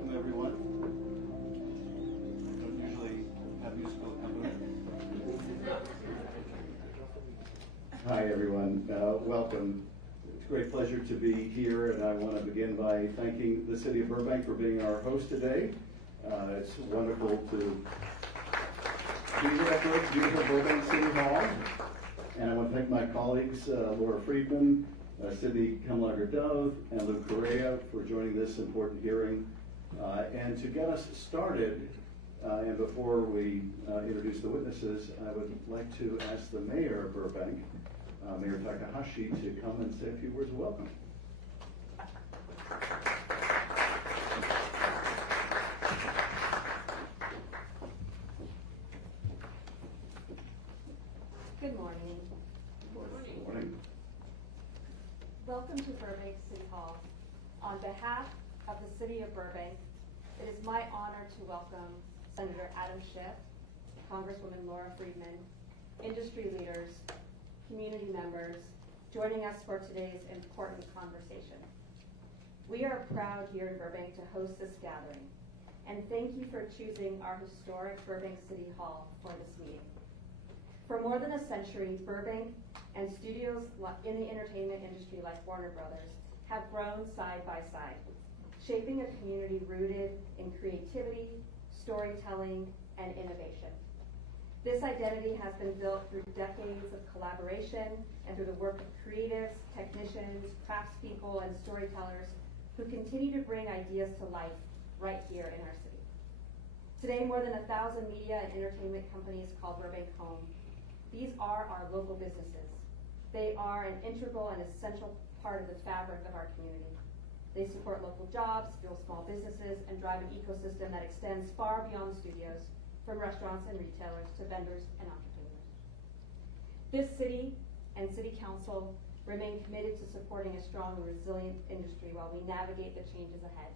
Welcome, everyone. I don't usually have musical accompaniment. Hi, everyone. Welcome. It's a great pleasure to be here, and I want to begin by thanking the City of Burbank for being our host today. It's wonderful to be here at the beautiful Burbank City Hall, and I want to thank my colleagues, Laura Friedman, Cindy Kumlager-Dove, and Lou Correa for joining this important hearing. And to get us started, and before we introduce the witnesses, I would like to ask the mayor of Burbank, Mayor Takahashi, to come and say a few words of welcome. Good morning. Good morning. Welcome to Burbank City Hall. On behalf of the City of Burbank, it is my honor to welcome Senator Adam Schiff, Congresswoman Laura Friedman, industry leaders, community members, joining us for today's important conversation. We are proud here in Burbank to host this gathering, and thank you for choosing our historic Burbank City Hall for this meeting. For more than a century, Burbank and studios in the entertainment industry like Warner Brothers have grown side by side, shaping a community rooted in creativity, storytelling, and innovation. This identity has been built through decades of collaboration and through the work of creatives, technicians, craftspeople, and storytellers who continue to bring ideas to life right here in our city. Today, more than 1,000 media and entertainment companies call Burbank home. These are our local businesses. They are an integral and essential part of the fabric of our community. They support local jobs, fuel small businesses, and drive an ecosystem that extends far beyond studios, from restaurants and retailers to vendors and entrepreneurs. This city and city council remain committed to supporting a strong and resilient industry while we navigate the changes ahead.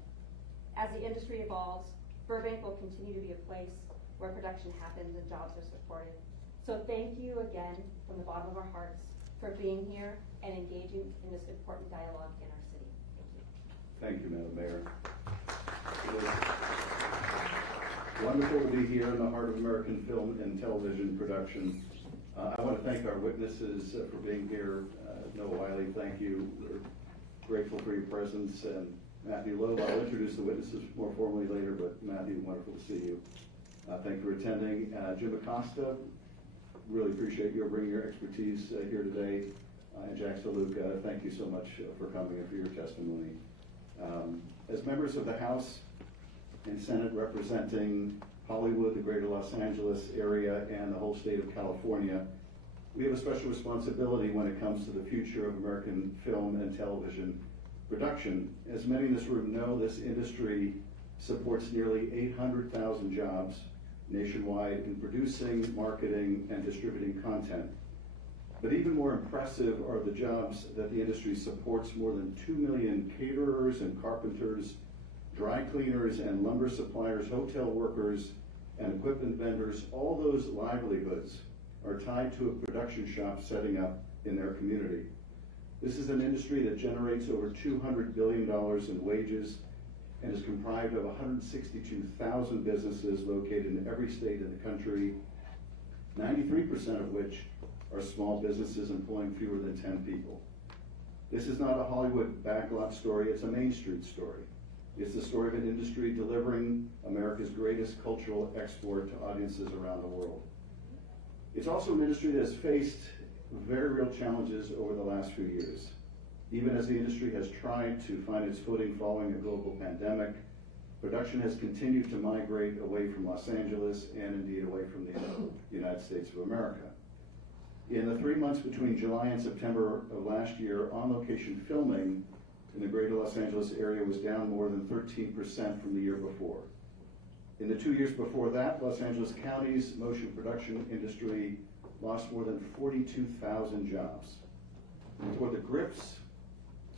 As the industry evolves, Burbank will continue to be a place where production happens and jobs are supported. So thank you again from the bottom of our hearts for being here and engaging in this important dialogue in our city. Thank you. Thank you, Madam Mayor. It is wonderful to be here in the heart of American film and television production. I want to thank our witnesses for being here. Noah Wiley, thank you. We're grateful for your presence. And Matthew Loeb, I'll introduce the witnesses more formally later, but Matthew, wonderful to see you. Thank you for attending. Jim Acosta, really appreciate your bringing your expertise here today. And Jack DeLuca, thank you so much for coming and for your testimony. As members of the House and Senate representing Hollywood, the greater Los Angeles area, and the whole state of California, we have a special responsibility when it comes to the future of American film and television production. As many in this room know, this industry supports nearly 800,000 jobs nationwide in producing, marketing, and distributing content. But even more impressive are the jobs that the industry supports. More than 2 million caterers and carpenters, dry cleaners and lumber suppliers, hotel workers, and equipment vendors. All those livelihoods are tied to a production shop setting up in their community. This is an industry that generates over $200 billion in wages and is comprised of 162,000 businesses located in every state in the country, 93% of which are small businesses employing fewer than 10 people. This is not a Hollywood backlot story, it's a Main Street story. It's the story of an industry delivering America's greatest cultural export to audiences around the world. It's also an industry that has faced very real challenges over the last few years. Even as the industry has tried to find its footing following a global pandemic, production has continued to migrate away from Los Angeles and indeed away from the United States of America. In the 3 months between July and September of last year, on-location filming in the greater Los Angeles area was down more than 13% from the year before. In the 2 years before that, Los Angeles County's motion production industry lost more than 42,000 jobs. For the grips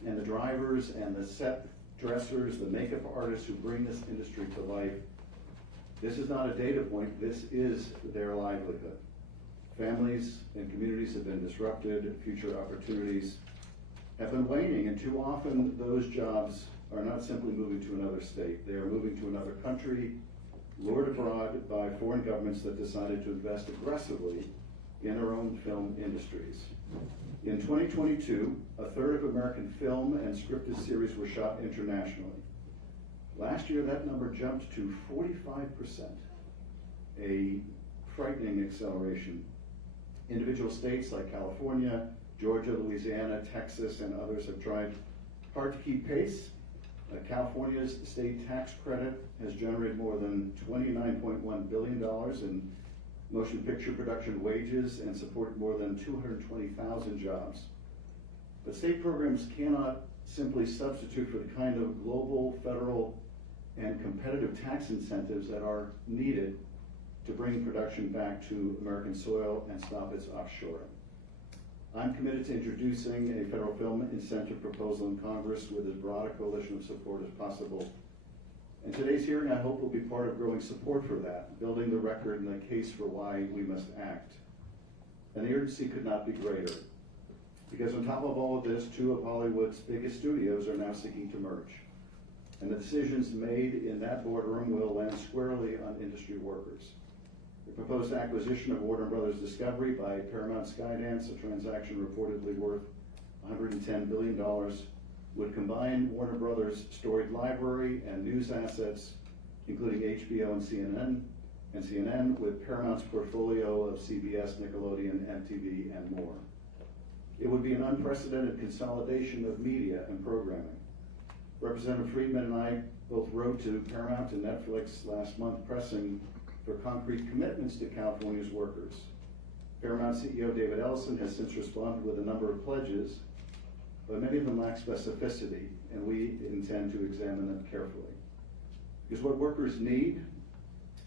and the drivers and the set dressers, the makeup artists who bring this industry to life, this is not a data point, this is their livelihood. Families and communities have been disrupted, future opportunities have been waning, and too often those jobs are not simply moving to another state. They are moving to another country, lured abroad by foreign governments that decided to invest aggressively in our own film industries. In 2022, a third of American film and scripted series were shot internationally. Last year, that number jumped to 45%, a frightening acceleration. Individual states like California, Georgia, Louisiana, Texas, and others have tried hard to keep pace. California's state tax credit has generated more than $29.1 billion in motion picture production wages and supported more than 220,000 jobs. But state programs cannot simply substitute for the kind of global, federal, and competitive tax incentives that are needed to bring production back to American soil and stop its offshoring. I'm committed to introducing a federal film incentive proposal in Congress with as broad a coalition of support as possible. And today's hearing, I hope, will be part of growing support for that, building the record and the case for why we must act. And the urgency could not be greater, because on top of all of this, two of Hollywood's biggest studios are now seeking to merge. And the decisions made in that boardroom will land squarely on industry workers. The proposed acquisition of Warner Brothers Discovery by Paramount Skydance, a transaction reportedly worth $110 billion, would combine Warner Brothers' storied library and news assets, including HBO and CNN, with Paramount's portfolio of CBS, Nickelodeon, MTV, and more. It would be an unprecedented consolidation of media and programming. Representative Friedman and I both wrote to Paramount and Netflix last month pressing for concrete commitments to California's workers. Paramount CEO David Ellison has since responded with a number of pledges, but many of them lack specificity, and we intend to examine them carefully. Because what workers need,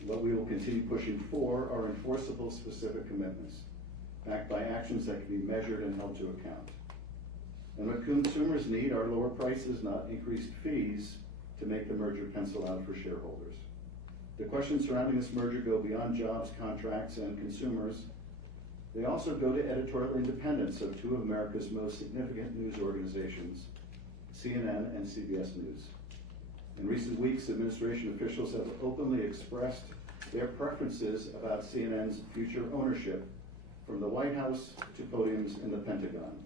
what we will continue pushing for, are enforceable specific commitments, backed by actions that can be measured and held to account. And what consumers need are lower prices, not increased fees, to make the merger pencil out for shareholders. The questions surrounding this merger go beyond jobs, contracts, and consumers. They also go to editorial independence of two of America's most significant news organizations, CNN and CBS News. In recent weeks, administration officials have openly expressed their preferences about CNN's future ownership, from the White House to podiums in the Pentagon.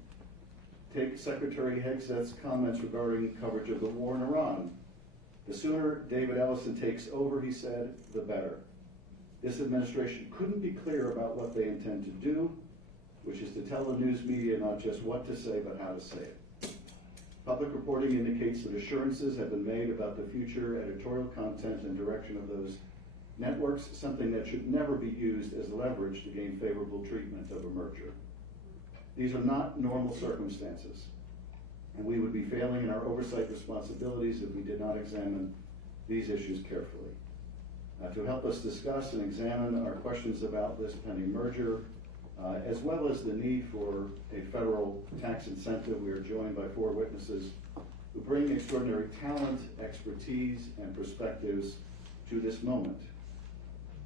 Take Secretary Hegseth's comments regarding coverage of the war in Iran. The sooner David Ellison takes over, he said, the better. This administration couldn't be clear about what they intend to do, which is to tell the news media not just what to say, but how to say it. Public reporting indicates that assurances have been made about the future editorial content and direction of those networks, something that should never be used as leverage to gain favorable treatment of a merger. These are not normal circumstances, and we would be failing in our oversight responsibilities if we did not examine these issues carefully. To help us discuss and examine our questions about this pending merger, as well as the need for a federal tax incentive, we are joined by four witnesses who bring extraordinary talent, expertise, and perspectives to this moment.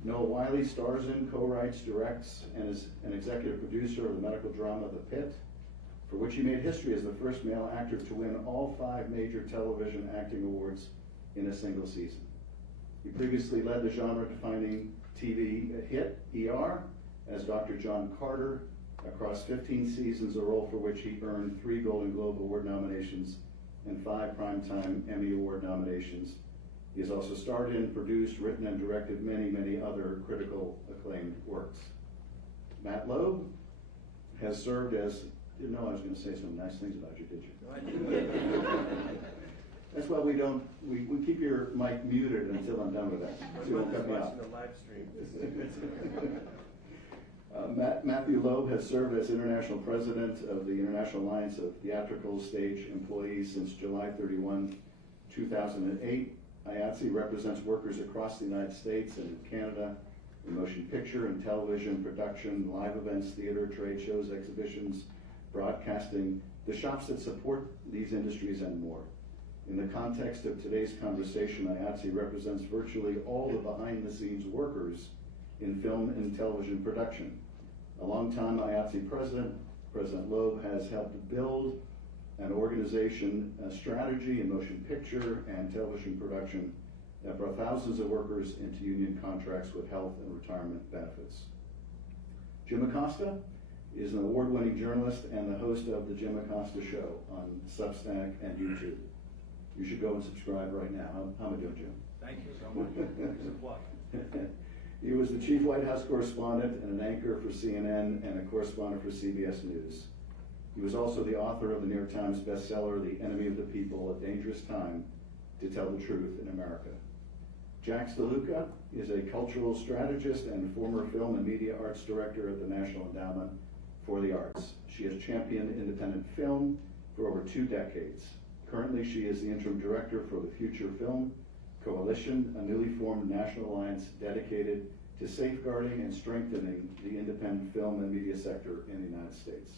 Noah Wiley stars in, co-writes, directs, and is an executive producer of the medical drama The Pit, for which he made history as the first male actor to win all 5 major television acting awards in a single season. He previously led the genre-defining TV hit ER as Dr. John Carter across 15 seasons, a role for which he earned 3 Golden Globe Award nominations and 5 Primetime Emmy Award nominations. He has also starred in, produced, written, and directed many, many other critical acclaimed works. Matt Loeb has served as, didn't know I was going to say some nice things about you, did you? No, I didn't. That's why we keep your mic muted until I'm done with that. So you won't cut me off. Watching the live stream. Matthew Loeb has served as International President of the International Alliance of Theatrical Stage Employees since July 31, 2008. IATSE represents workers across the United States and Canada in motion picture and television production, live events, theater, trade shows, exhibitions, broadcasting, the shops that support these industries and more. In the context of today's conversation, IATSE represents virtually all the behind-the-scenes workers in film and television production. A longtime IATSE president, President Loeb, has helped build an organization, a strategy in motion picture and television production that brought thousands of workers into union contracts with health and retirement benefits. Jim Acosta is an award-winning journalist and the host of The Jim Acosta Show on Substack and YouTube. You should go and subscribe right now. How am I doing, Jim? Thank you so much. It's a plug. He was the chief White House correspondent and an anchor for CNN and a correspondent for CBS News. He was also the author of the New York Times bestseller, The Enemy of the People, A Dangerous Time to Tell the Truth in America. Jax DeLuca is a cultural strategist and former film and media arts director at the National Endowment for the Arts. She has championed independent film for over 2 decades. Currently, she is the interim director for the Future Film Coalition, a newly formed national alliance dedicated to safeguarding and strengthening the independent film and media sector in the United States.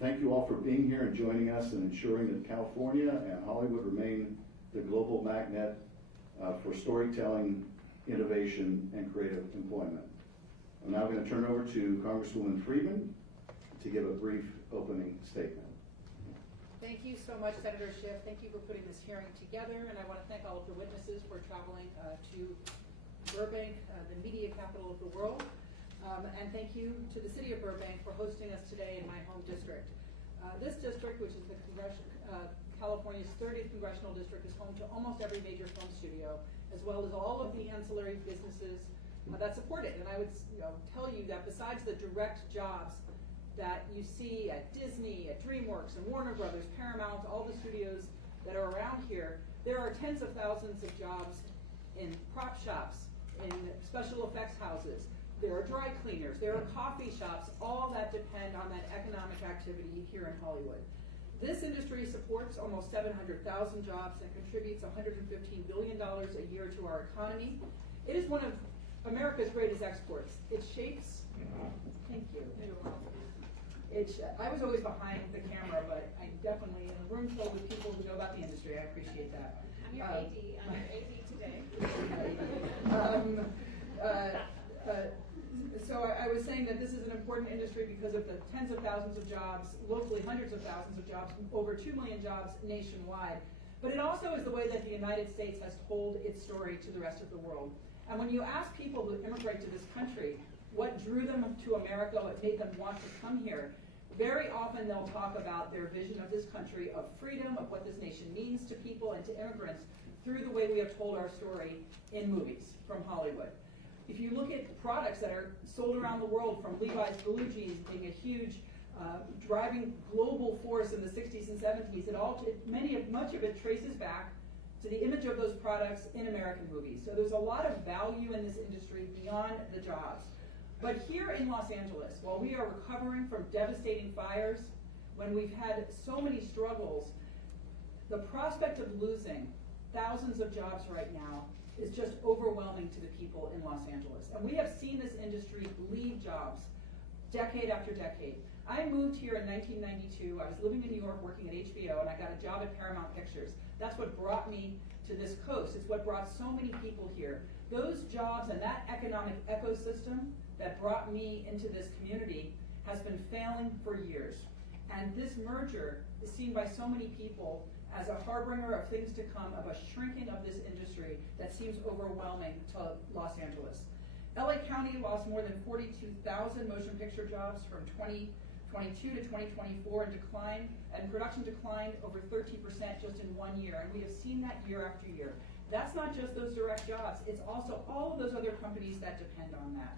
Thank you all for being here and joining us and ensuring that California and Hollywood remain the global magnet for storytelling, innovation, and creative employment. I'm now going to turn over to Congresswoman Friedman to give a brief opening statement. Thank you so much, Senator Schiff. Thank you for putting this hearing together, and I want to thank all of the witnesses for traveling to Burbank, the media capital of the world. And thank you to the city of Burbank for hosting us today in my home district. This district, which is the California's 30th congressional district, is home to almost every major film studio, as well as all of the ancillary businesses that support it. And I would tell you that besides the direct jobs that you see at Disney, at DreamWorks, and Warner Brothers, Paramount, all the studios that are around here, there are tens of thousands of jobs in prop shops, in special effects houses. There are dry cleaners, there are coffee shops, all that depend on that economic activity here in Hollywood. This industry supports almost 700,000 jobs and contributes $115 billion a year to our economy. It is one of America's greatest exports. It shapes, thank you. I was always behind the camera, but I definitely, in a room filled with people who know about the industry, I appreciate that. I'm your AD. I'm your AD today. So I was saying that this is an important industry because of the tens of thousands of jobs, locally hundreds of thousands of jobs, over 2 million jobs nationwide. But it also is the way that the United States has told its story to the rest of the world. And when you ask people who immigrate to this country what drew them to America, what made them want to come here, very often they'll talk about their vision of this country, of freedom, of what this nation means to people and to immigrants through the way we have told our story in movies from Hollywood. If you look at products that are sold around the world, from Levi's blue jeans being a huge driving global force in the 60s and 70s, much of it traces back to the image of those products in American movies. So there's a lot of value in this industry beyond the jobs. But here in Los Angeles, while we are recovering from devastating fires, when we've had so many struggles, the prospect of losing thousands of jobs right now is just overwhelming to the people in Los Angeles. And we have seen this industry leave jobs decade after decade. I moved here in 1992. I was living in New York working at HBO, and I got a job at Paramount Pictures. That's what brought me to this coast. It's what brought so many people here. Those jobs and that economic ecosystem that brought me into this community has been failing for years. And this merger is seen by so many people as a harbinger of things to come, of a shrinking of this industry that seems overwhelming to Los Angeles. LA County lost more than 42,000 motion picture jobs from 2022 to 2024 and production declined over 13% just in 1 year, and we have seen that year after year. That's not just those direct jobs, it's also all of those other companies that depend on that.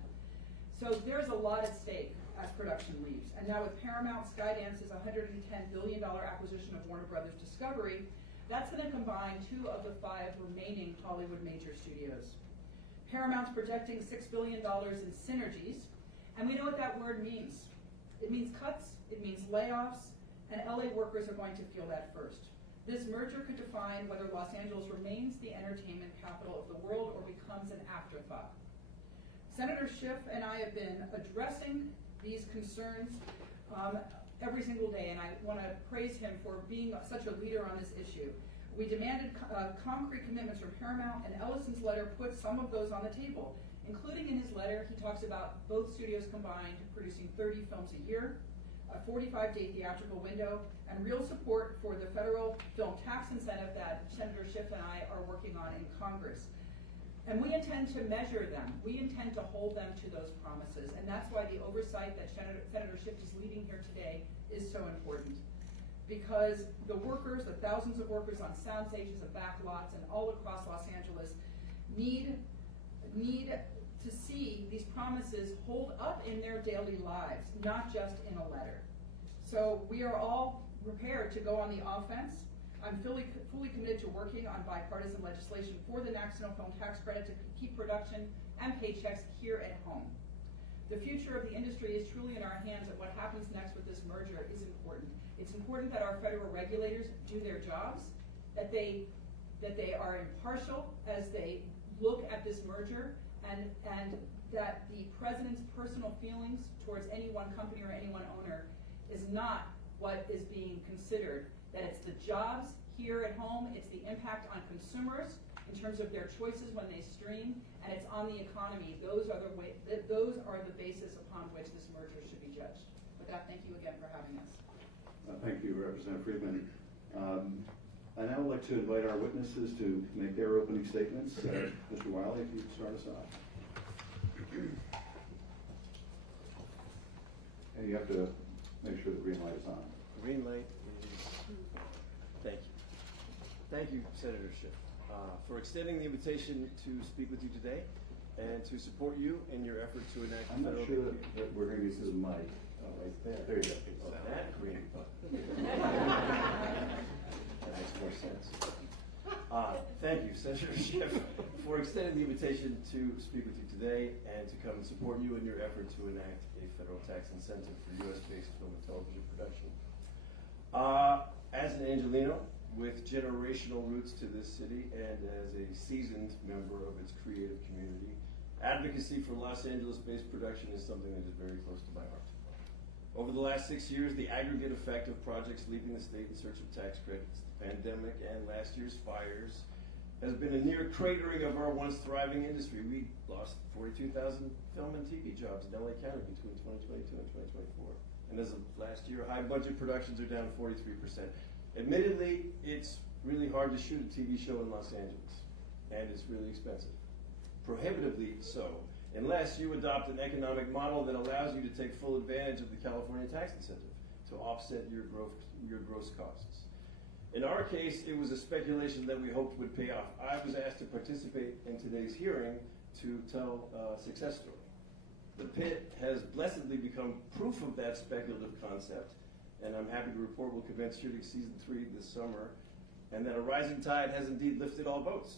So there's a lot at stake as production leaves. And now with Paramount, Skydance's $110 billion acquisition of Warner Brothers Discovery, that's going to combine 2 of the 5 remaining Hollywood major studios. Paramount's projecting $6 billion in synergies, and we know what that word means. It means cuts, it means layoffs, and LA workers are going to feel that first. This merger could define whether Los Angeles remains the entertainment capital of the world or becomes an afterthought. Senator Schiff and I have been addressing these concerns every single day, and I want to praise him for being such a leader on this issue. We demanded concrete commitments from Paramount, and Ellison's letter put some of those on the table, including in his letter, he talks about both studios combined producing 30 films a year, a 45-day theatrical window, and real support for the federal film tax incentive that Senator Schiff and I are working on in Congress. And we intend to measure them. We intend to hold them to those promises. And that's why the oversight that Senator Schiff is leading here today is so important. Because the workers, the thousands of workers on sound stages and back lots and all across Los Angeles need to see these promises hold up in their daily lives, not just in a letter. So we are all prepared to go on the offense. I'm fully committed to working on bipartisan legislation for the National Film Tax Credit to keep production and paychecks here at home. The future of the industry is truly in our hands, and what happens next with this merger is important. It's important that our federal regulators do their jobs, that they are impartial as they look at this merger, and that the president's personal feelings towards any one company or any one owner is not what is being considered, that it's the jobs here at home, it's the impact on consumers in terms of their choices when they stream, and it's on the economy. Those are the basis upon which this merger should be judged. With that, thank you again for having us. Thank you, Representative Friedman. I'd now like to invite our witnesses to make their opening statements. Mr. Wiley, if you could start us off. And you have to make sure the green light is on. Green light is, thank you. Thank you, Senator Schiff, for extending the invitation to speak with you today and to support you in your effort to enact I'm not federal. sure that we're going to use this mic. Oh, right there. There you go. Oh, that green button. That makes more sense. Thank you, Senator Schiff, for extending the invitation to speak with you today and to come and support you in your effort to enact a federal tax incentive for U.S.-based film and television production. As an Angelino with generational roots to this city and as a seasoned member of its creative community, advocacy for Los Angeles-based production is something that is very close to my heart. Over the last 6 years, the aggregate effect of projects leaving the state in search of tax credits, the pandemic, and last year's fires has been a near cratering of our once thriving industry. We lost 42,000 film and TV jobs in LA County between 2022 and 2024. And as of last year, high budget productions are down 43%. Admittedly, it's really hard to shoot a TV show in Los Angeles, and it's really expensive. Prohibitively so, unless you adopt an economic model that allows you to take full advantage of the California tax incentive to offset your gross costs. In our case, it was a speculation that we hoped would pay off. I was asked to participate in today's hearing to tell a success story. The pit has blessedly become proof of that speculative concept, and I'm happy to report we'll commence shooting season 3 this summer, and that a rising tide has indeed lifted all boats.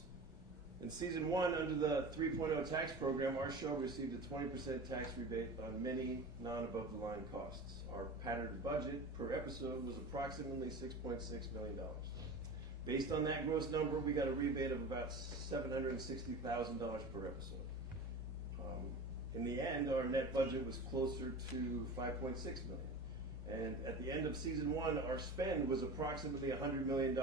In season 1, under the 3.0 tax program, our show received a 20% tax rebate on many non-above-the-line costs. Our patterned budget per episode was approximately $6.6 million. Based on that gross number, we got a rebate of about $760,000 per episode. In the end, our net budget was closer to $5.6 million. And at the end of season 1, our spend was approximately $100 million.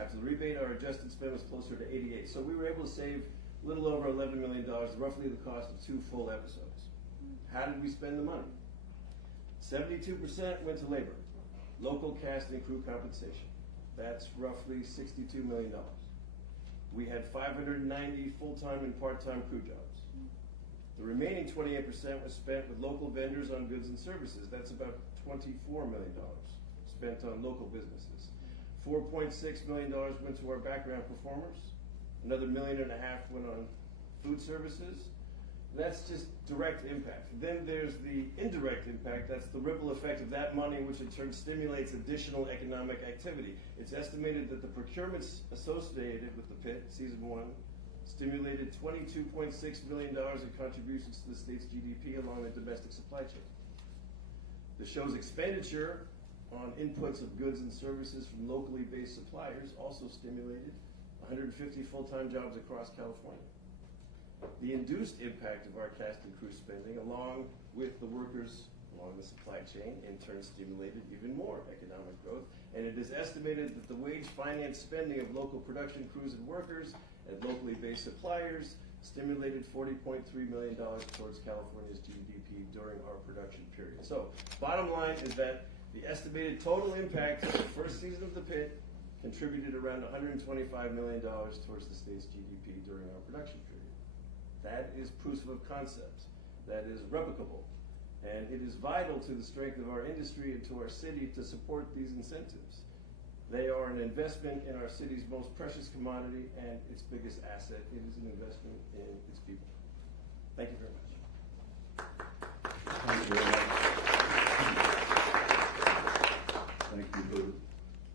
After the rebate, our adjusted spend was closer to 88. So we were able to save a little over $11 million, roughly the cost of 2 full episodes. How did we spend the money? 72% went to labor, local cast and crew compensation. That's roughly $62 million. We had 590 full-time and part-time crew jobs. The remaining 28% was spent with local vendors on goods and services. That's about $24 million spent on local businesses. $4.6 million went to our background performers. Another $1.5 million went on food services. That's just direct impact. Then there's the indirect impact. That's the ripple effect of that money, which in turn stimulates additional economic activity. It's estimated that the procurements associated with the pit, season 1, stimulated $22.6 million in contributions to the state's GDP along the domestic supply chain. The show's expenditure on inputs of goods and services from locally based suppliers also stimulated 150 full-time jobs across California. The induced impact of our cast and crew spending, along with the workers along the supply chain, in turn stimulated even more economic growth, and it is estimated that the wage finance spending of local production crews and workers and locally based suppliers stimulated $40.3 million towards California's GDP during our production period. So, bottom line is that the estimated total impact of the first season of The Pit contributed around $125 million towards the state's GDP during our production period. That is proof of concept. That is replicable. And it is vital to the strength of our industry and to our city to support these incentives. They are an investment in our city's most precious commodity and its biggest asset. It is an investment in its people. Thank you very much. Thank you very much. Thank you for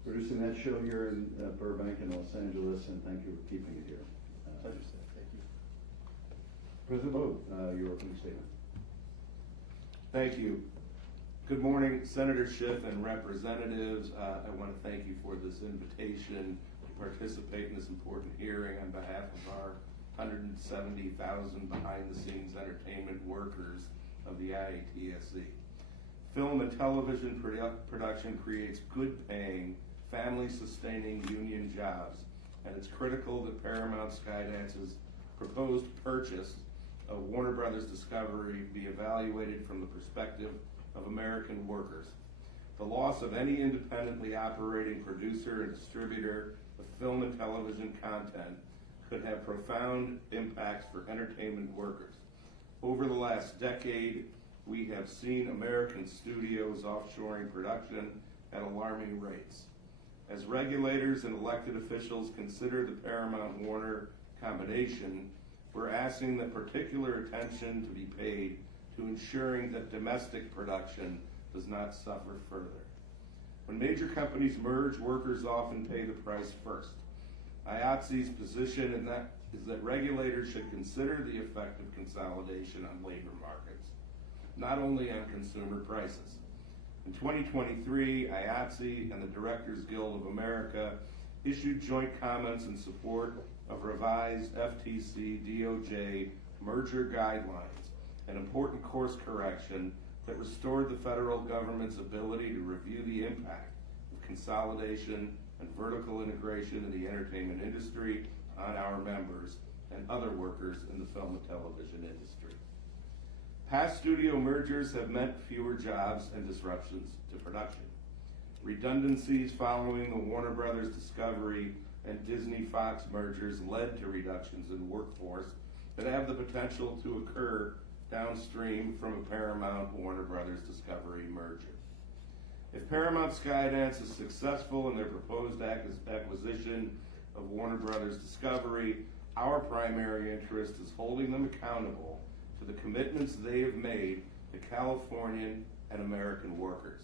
producing that show here in Burbank and Los Angeles, and thank you for keeping it here. Pleasure, sir. Thank you. President Loeb, your opening statement. Thank you. Good morning, Senator Schiff and representatives. I want to thank you for this invitation to participate in this important hearing on behalf of our 170,000 behind-the-scenes entertainment workers of the IATSE. Film and television production creates good-paying, family-sustaining union jobs, and it's critical that Paramount Skydance's proposed purchase of Warner Brothers Discovery be evaluated from the perspective of American workers. The loss of any independently operating producer and distributor of film and television content could have profound impacts for entertainment workers. Over the last decade, we have seen American studios offshoring production at alarming rates. As regulators and elected officials consider the Paramount-Warner combination, we're asking that particular attention to be paid to ensuring that domestic production does not suffer further. When major companies merge, workers often pay the price first. IATSE's position is that regulators should consider the effect of consolidation on labor markets, not only on consumer prices. In 2023, IATSE and the Directors Guild of America issued joint comments in support of revised FTC-DOJ merger guidelines, an important course correction that restored the federal government's ability to review the impact of consolidation and vertical integration in the entertainment industry on our members and other workers in the film and television industry. Past studio mergers have meant fewer jobs and disruptions to production. Redundancies following the Warner Brothers Discovery and Disney-Fox mergers led to reductions in workforce that have the potential to occur downstream from a Paramount-Warner Brothers Discovery merger. If Paramount Skydance is successful in their proposed acquisition of Warner Brothers Discovery, our primary interest is holding them accountable to the commitments they have made to Californian and American workers.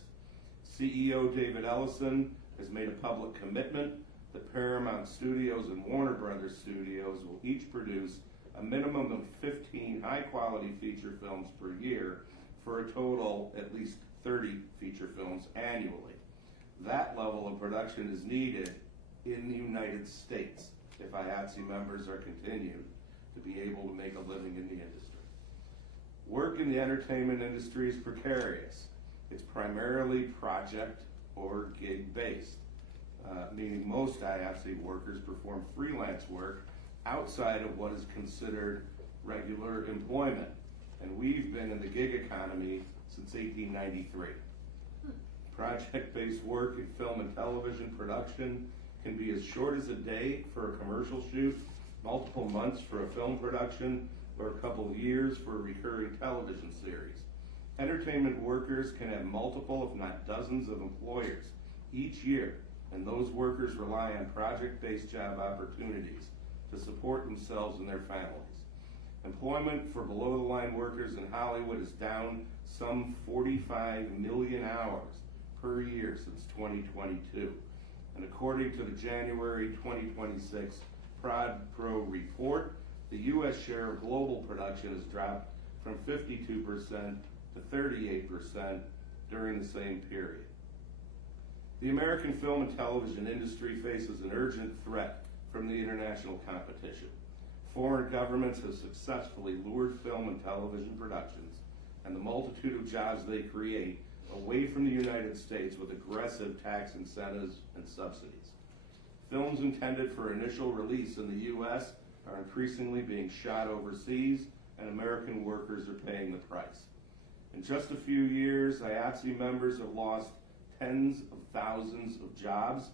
CEO David Ellison has made a public commitment that Paramount Studios and Warner Brothers Studios will each produce a minimum of 15 high-quality feature films per year for a total at least 30 feature films annually. That level of production is needed in the United States if IATSE members are continued to be able to make a living in the industry. Work in the entertainment industry is precarious. It's primarily project or gig-based, meaning most IATSE workers perform freelance work outside of what is considered regular employment. And we've been in the gig economy since 1893. Project-based work in film and television production can be as short as a day for a commercial shoot, multiple months for a film production, or a couple of years for a recurring television series. Entertainment workers can have multiple, if not dozens, of employers each year, and those workers rely on project-based job opportunities to support themselves and their families. Employment for below-the-line workers in Hollywood is down some 45 million hours per year since 2022. And according to the January 2026 Prod Pro report, the U.S. share of global production has dropped from 52% to 38% during the same period. The American film and television industry faces an urgent threat from the international competition. Foreign governments have successfully lured film and television productions and the multitude of jobs they create away from the United States with aggressive tax incentives and subsidies. Films intended for initial release in the U.S. are increasingly being shot overseas, and American workers are paying the price. In just a few years, IATSE members have lost tens of thousands of jobs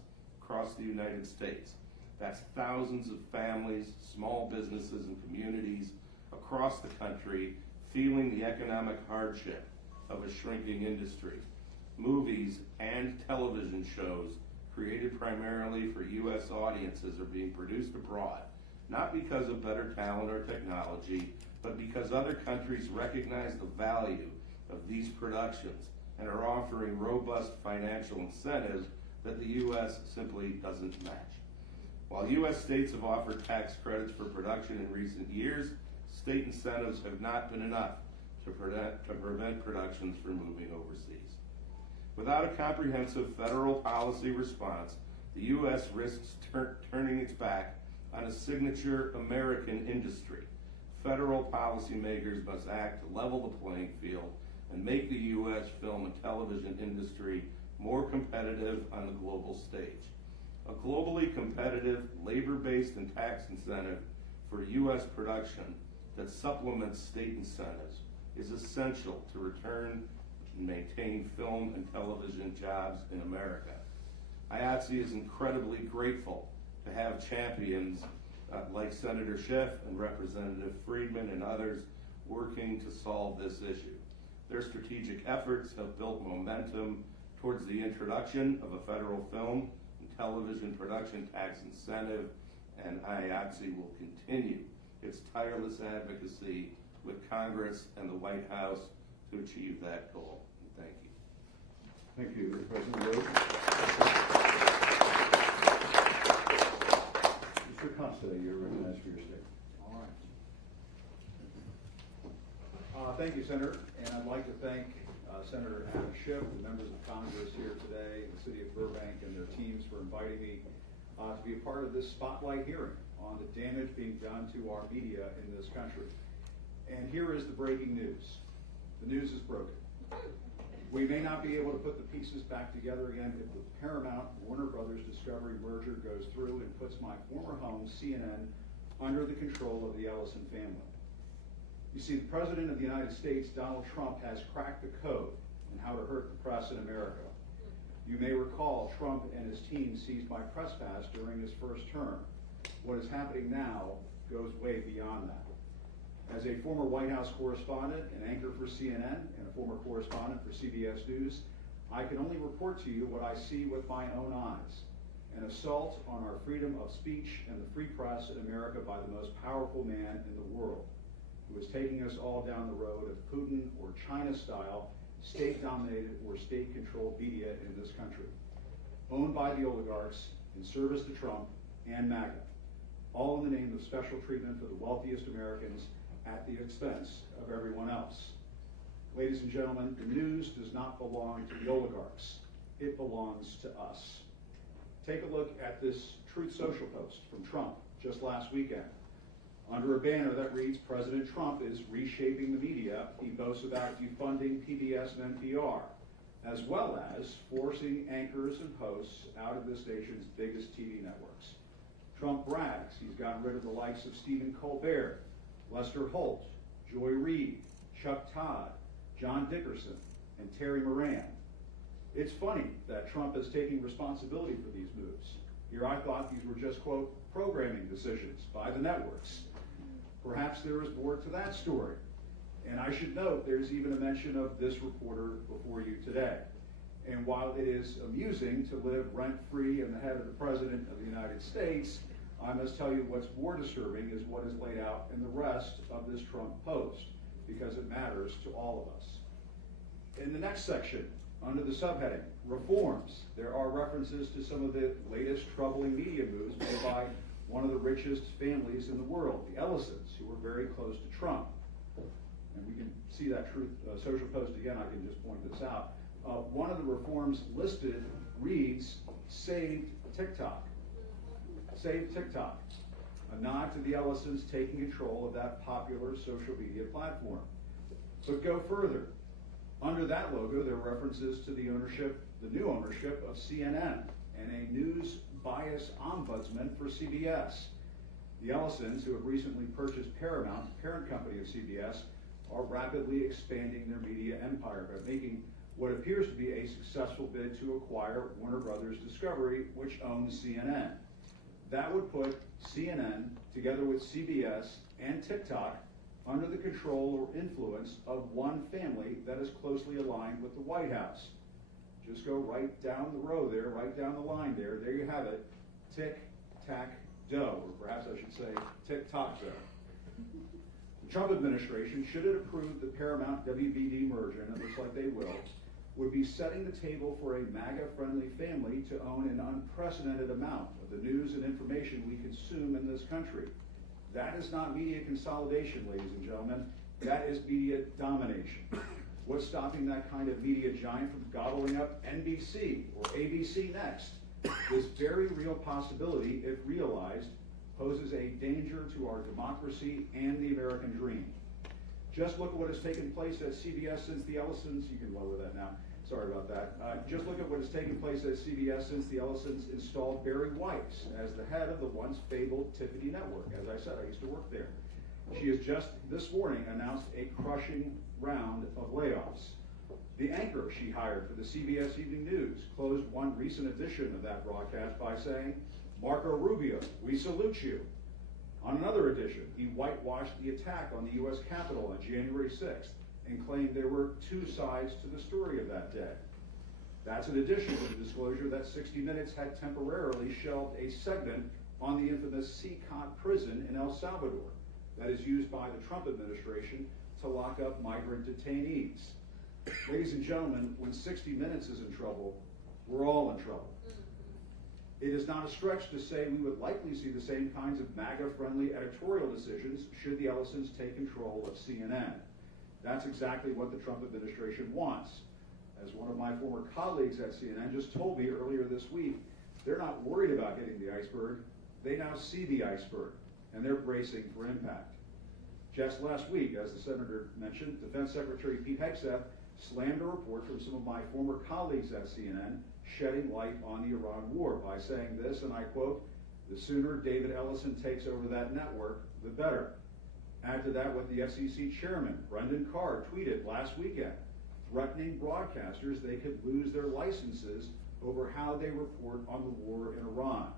across the United States. That's thousands of families, small businesses, and communities across the country feeling the economic hardship of a shrinking industry. Movies and television shows created primarily for U.S. audiences are being produced abroad, not because of better talent or technology, but because other countries recognize the value of these productions and are offering robust financial incentives that the U.S. simply doesn't match. While U.S. states have offered tax credits for production in recent years, state incentives have not been enough to prevent productions from moving overseas. Without a comprehensive federal policy response, the U.S. risks turning its back on a signature American industry. Federal policymakers must act to level the playing field and make the U.S. film and television industry more competitive on the global stage. A globally competitive, labor-based and tax incentive for U.S. production that supplements state incentives is essential to return and maintain film and television jobs in America. IATSE is incredibly grateful to have champions like Senator Schiff and Representative Friedman and others working to solve this issue. Their strategic efforts have built momentum towards the introduction of a federal film and television production tax incentive, and IATSE will continue its tireless advocacy with Congress and the White House to achieve that goal. Thank you. Thank you, President Loeb. Mr. Costa, you're recognized for your statement. All right. Thank you, Senator, and I'd like to thank Senator Adam Schiff, the members of Congress here today, the city of Burbank and their teams for inviting me to be a part of this spotlight hearing on the damage being done to our media in this country. And here is the breaking news. The news is broken. We may not be able to put the pieces back together again if the Paramount Warner Brothers Discovery merger goes through and puts my former home, CNN, under the control of the Ellison family. You see, the President of the United States, Donald Trump, has cracked the code on how to hurt the press in America. You may recall Trump and his team seized my press pass during his first term. What is happening now goes way beyond that. As a former White House correspondent, an anchor for CNN, and a former correspondent for CBS News, I can only report to you what I see with my own eyes. An assault on our freedom of speech and the free press in America by the most powerful man in the world, who is taking us all down the road of Putin or China-style, state-dominated or state-controlled media in this country, owned by the oligarchs in service to Trump and MAGA, all in the name of special treatment for the wealthiest Americans at the expense of everyone else. Ladies and gentlemen, the news does not belong to the oligarchs. It belongs to us. Take a look at this Truth Social post from Trump just last weekend. Under a banner that reads, President Trump is reshaping the media, he boasts about defunding PBS and NPR, as well as forcing anchors and hosts out of this nation's biggest TV networks. Trump brags he's gotten rid of the likes of Stephen Colbert, Lester Holt, Joy Reid, Chuck Todd, John Dickerson, and Terry Moran. It's funny that Trump is taking responsibility for these moves. Here I thought these were just, quote, programming decisions by the networks. Perhaps there is more to that story. And I should note there's even a mention of this reporter before you today. And while it is amusing to live rent-free in the head of the President of the United States, I must tell you what's more disturbing is what is laid out in the rest of this Trump post, because it matters to all of us. In the next section, under the subheading, Reforms, there are references to some of the latest troubling media moves made by one of the richest families in the world, the Ellisons, who were very close to Trump. And we can see that Truth Social post again, I can just point this out. One of the reforms listed reads, Save TikTok. Save TikTok. A nod to the Ellisons taking control of that popular social media platform. But go further. Under that logo, there are references to the new ownership of CNN and a news bias ombudsman for CBS. The Ellisons, who have recently purchased Paramount, parent company of CBS, are rapidly expanding their media empire by making what appears to be a successful bid to acquire Warner Brothers Discovery, which owns CNN. That would put CNN, together with CBS and TikTok, under the control or influence of one family that is closely aligned with the White House. Just go right down the row there, right down the line there. There you have it. Tic-tac-dough, or perhaps I should say tic-toc-dough. The Trump administration, should it approve the Paramount WBD merger, and it looks like they will, would be setting the table for a MAGA-friendly family to own an unprecedented amount of the news and information we consume in this country. That is not media consolidation, ladies and gentlemen. That is media domination. What's stopping that kind of media giant from gobbling up NBC or ABC Next? This very real possibility, if realized, poses a danger to our democracy and the American dream. Just look at what has taken place at CBS since the Ellisons, you can lower that now, sorry about that. Just look at what has taken place at CBS since the Ellisons installed Barry Weiss as the head of the once fabled Tiffany Network. As I said, I used to work there. She has just this morning announced a crushing round of layoffs. The anchor she hired for the CBS Evening News closed one recent edition of that broadcast by saying, "Marco Rubio, we salute you." On another edition, he whitewashed the attack on the U.S. Capitol on January 6th and claimed there were two sides to the story of that day. That's in addition to the disclosure that 60 Minutes had temporarily shelved a segment on the infamous Seacot prison in El Salvador that is used by the Trump administration to lock up migrant detainees. Ladies and gentlemen, when 60 Minutes is in trouble, we're all in trouble. It is not a stretch to say we would likely see the same kinds of MAGA-friendly editorial decisions should the Ellisons take control of CNN. That's exactly what the Trump administration wants. As one of my former colleagues at CNN just told me earlier this week, they're not worried about hitting the iceberg. They now see the iceberg, and they're bracing for impact. Just last week, as the senator mentioned, Defense Secretary Pete Hegseth slammed a report from some of my former colleagues at CNN shedding light on the Iran war by saying this, and I quote, "The sooner David Ellison takes over that network, the better." Add to that what the FCC chairman, Brendan Carr, tweeted last weekend, threatening broadcasters they could lose their licenses over how they report on the war in Iran.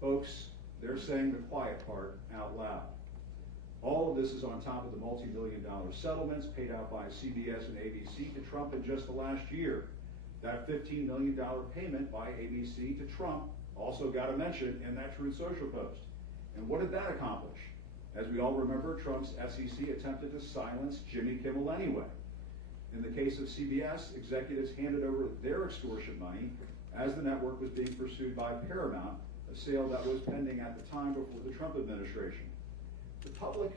Folks, they're saying the quiet part out loud. All of this is on top of the multi-million-dollar settlements paid out by CBS and ABC to Trump in just the last year. That $15 million payment by ABC to Trump also got a mention in that Truth Social post. And what did that accomplish? As we all remember, Trump's SEC attempted to silence Jimmy Kimmel anyway. In the case of CBS, executives handed over their extortion money as the network was being pursued by Paramount, a sale that was pending at the time before the Trump administration. The public,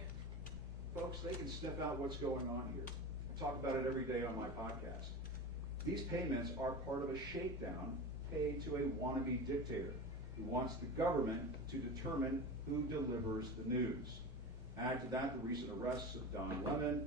folks, they can sniff out what's going on here. I talk about it every day on my podcast. These payments are part of a shakedown paid to a wannabe dictator who wants the government to determine who delivers the news. Add to that the recent arrests of Don Lemon,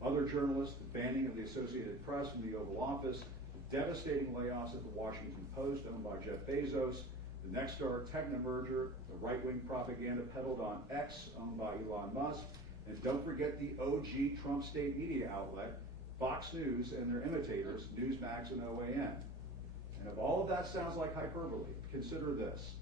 other journalists, the banning of the Associated Press from the Oval Office, the devastating layoffs at the Washington Post owned by Jeff Bezos, the Nexstar-Tegna merger, the right-wing propaganda peddled on X owned by Elon Musk, and don't forget the OG Trump state media outlet, Fox News and their imitators, Newsmax and OAN. And if all of that sounds like hyperbole, consider this.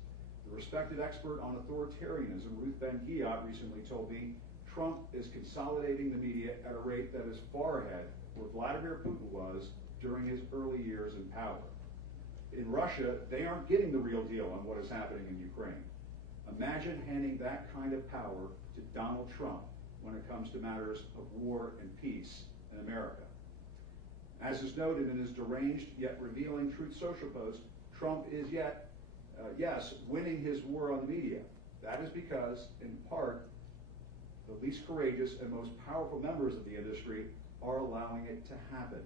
The respected expert on authoritarianism, Ruth Ben-Ghiat, recently told me Trump is consolidating the media at a rate that is far ahead where Vladimir Putin was during his early years in power. In Russia, they aren't getting the real deal on what is happening in Ukraine. Imagine handing that kind of power to Donald Trump when it comes to matters of war and peace in America. As is noted in his deranged yet revealing Truth Social post, Trump is winning his war on the media. That is because, in part, the least courageous and most powerful members of the industry are allowing it to happen.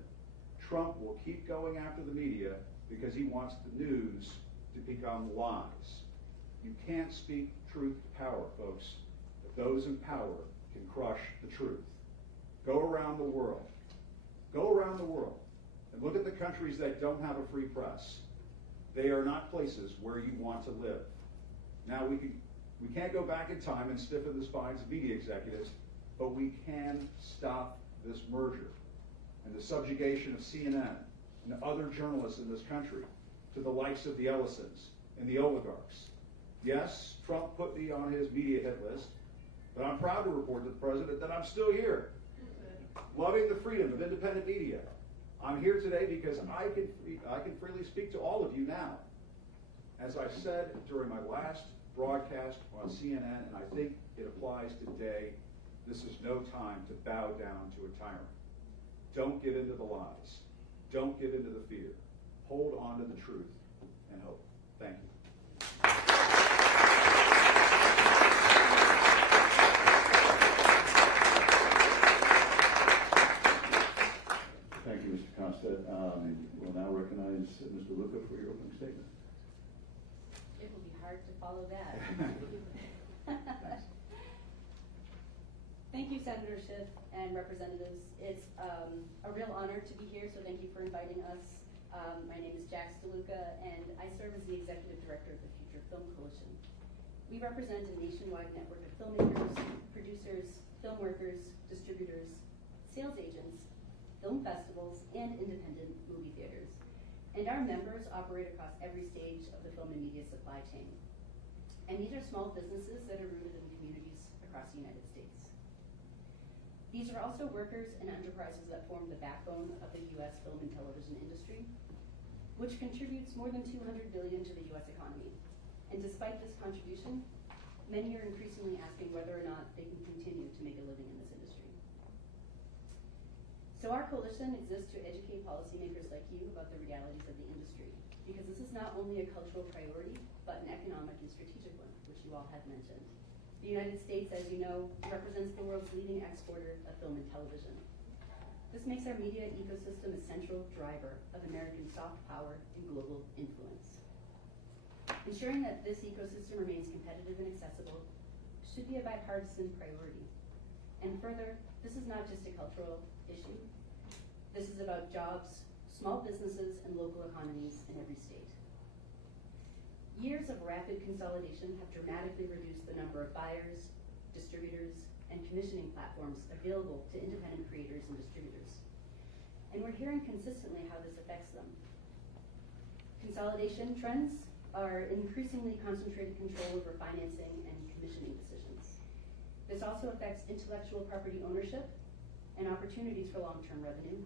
Trump will keep going after the media because he wants the news to become lies. You can't speak truth to power, folks, but those in power can crush the truth. Go around the world. Go around the world and look at the countries that don't have a free press. They are not places where you want to live. Now we can We can't go back in time and stiffen the spines of media executives, but we can stop this merger and the subjugation of CNN and other journalists in this country to the likes of the Ellisons and the oligarchs. Yes, Trump put me on his media hit list, but I'm proud to report to the president that I'm still here, loving the freedom of independent media. I'm here today because I can freely speak to all of you now. As I said during my last broadcast on CNN, and I think it applies today, this is no time to bow down to a tyrant. Don't give in to the lies. Don't give in to the fear. Hold on to the truth and hope. Thank you. Thank you, Mr. Costa. We'll now recognize Mr. Luca for your opening statement. It will be hard to follow that. Thank you, Senator Schiff and representatives. It's a real honor to be here, so thank you for inviting us. My name is Jax DeLuca, and I serve as the Executive Director of the Future Film Coalition. We represent a nationwide network of filmmakers, producers, film workers, distributors, sales agents, film festivals, and independent movie theaters. And our members operate across every stage of the film and media supply chain. And these are small businesses that are rooted in communities across the United States. These are also workers and enterprises that form the backbone of the U.S. film and television industry, which contributes more than $200 billion to the U.S. economy. And despite this contribution, many are increasingly asking whether or not they can continue to make a living in this industry. So our coalition exists to educate policymakers like you about the realities of the industry, because this is not only a cultural priority, but an economic and strategic one, which you all have mentioned. The United States, as you know, represents the world's leading exporter of film and television. This makes our media ecosystem a central driver of American soft power and global influence. Ensuring that this ecosystem remains competitive and accessible should be a bipartisan priority. And further, this is not just a cultural issue. This is about jobs, small businesses, and local economies in every state. Years of rapid consolidation have dramatically reduced the number of buyers, distributors, and commissioning platforms available to independent creators and distributors. And we're hearing consistently how this affects them. Consolidation trends are increasingly concentrated control over financing and commissioning decisions. This also affects intellectual property ownership and opportunities for long-term revenue.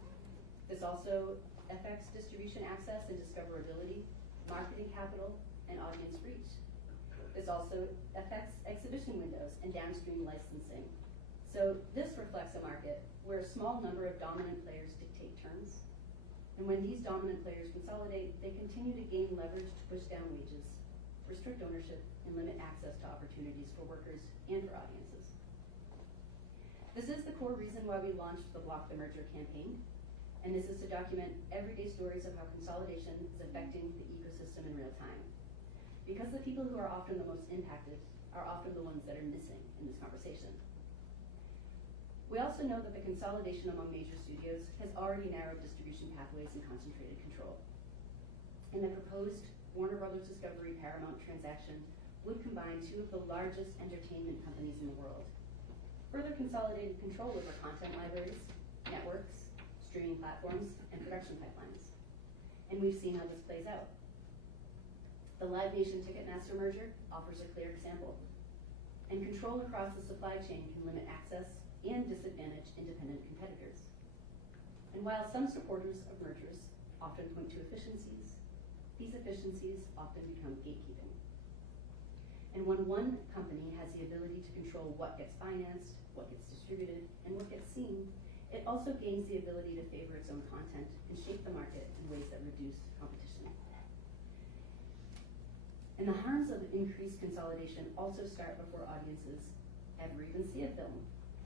This also affects distribution access and discoverability, marketing capital, and audience reach. This also affects exhibition windows and downstream licensing. So this reflects a market where a small number of dominant players dictate terms. And when these dominant players consolidate, they continue to gain leverage to push down wages, restrict ownership, and limit access to opportunities for workers and for audiences. This is the core reason why we launched the Block the Merger campaign. And this is to document everyday stories of how consolidation is affecting the ecosystem in real time. Because the people who are often the most impacted are often the ones that are missing in this conversation. We also know that the consolidation among major studios has already narrowed distribution pathways and concentrated control. And the proposed Warner Brothers Discovery Paramount transaction would combine two of the largest entertainment companies in the world. Further consolidated control over content libraries, networks, streaming platforms, and production pipelines. And we've seen how this plays out. The Live Nation Ticketmaster merger offers a clear example. And control across the supply chain can limit access and disadvantage independent competitors. And while some supporters of mergers often point to efficiencies, these efficiencies often become gatekeeping. And when one company has the ability to control what gets financed, what gets distributed, and what gets seen, it also gains the ability to favor its own content and shape the market in ways that reduce competition. And the harms of increased consolidation also start before audiences ever even see a film.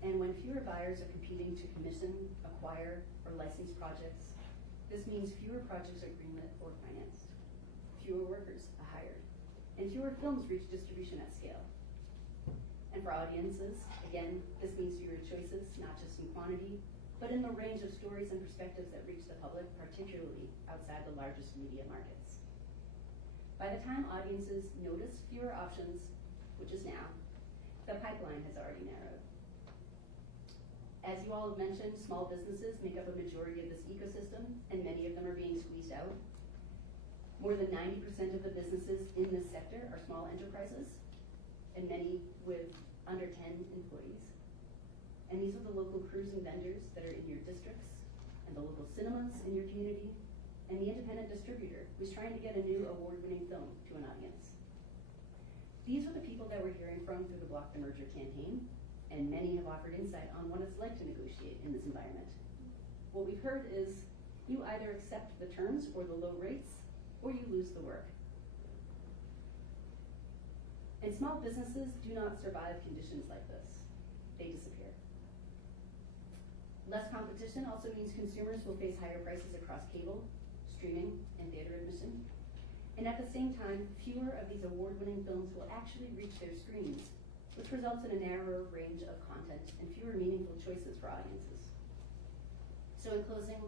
And when fewer buyers are competing to commission, acquire, or license projects, this means fewer projects are greenlit or financed, fewer workers are hired, and fewer films reach distribution at scale. And for audiences, again, this means fewer choices, not just in quantity, but in the range of stories and perspectives that reach the public, particularly outside the largest media markets. By the time audiences notice fewer options, which is now, the pipeline has already narrowed. As you all have mentioned, small businesses make up a majority of this ecosystem, and many of them are being squeezed out. More than 90% of the businesses in this sector are small enterprises, and many with under 10 employees. And these are the local crews and vendors that are in your districts, and the local cinemas in your community, and the independent distributor who's trying to get a new award-winning film to an audience. These are the people that we're hearing from through the Block the Merger campaign, and many have offered insight on what it's like to negotiate in this environment. What we've heard is you either accept the terms or the low rates, or you lose the work. And small businesses do not survive conditions like this. They disappear. Less competition also means consumers will face higher prices across cable, streaming, and theater admission. And at the same time, fewer of these award-winning films will actually reach their screens, which results in a narrower range of content and fewer meaningful choices for audiences. So in closing,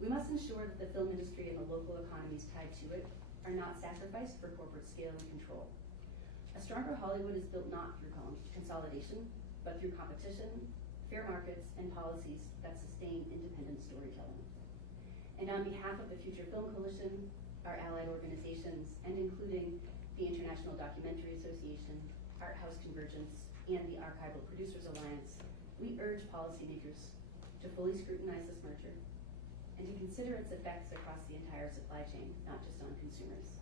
we must ensure that the film industry and the local economies tied to it are not sacrificed for corporate scale and control. A stronger Hollywood is built not through consolidation, but through competition, fair markets, and policies that sustain independent storytelling. And on behalf of the Future Film Coalition, our allied organizations, and including the International Documentary Association, Art House Convergence, and the Archival Producers Alliance, we urge policymakers to fully scrutinize this merger and to consider its effects across the entire supply chain, not just on consumers.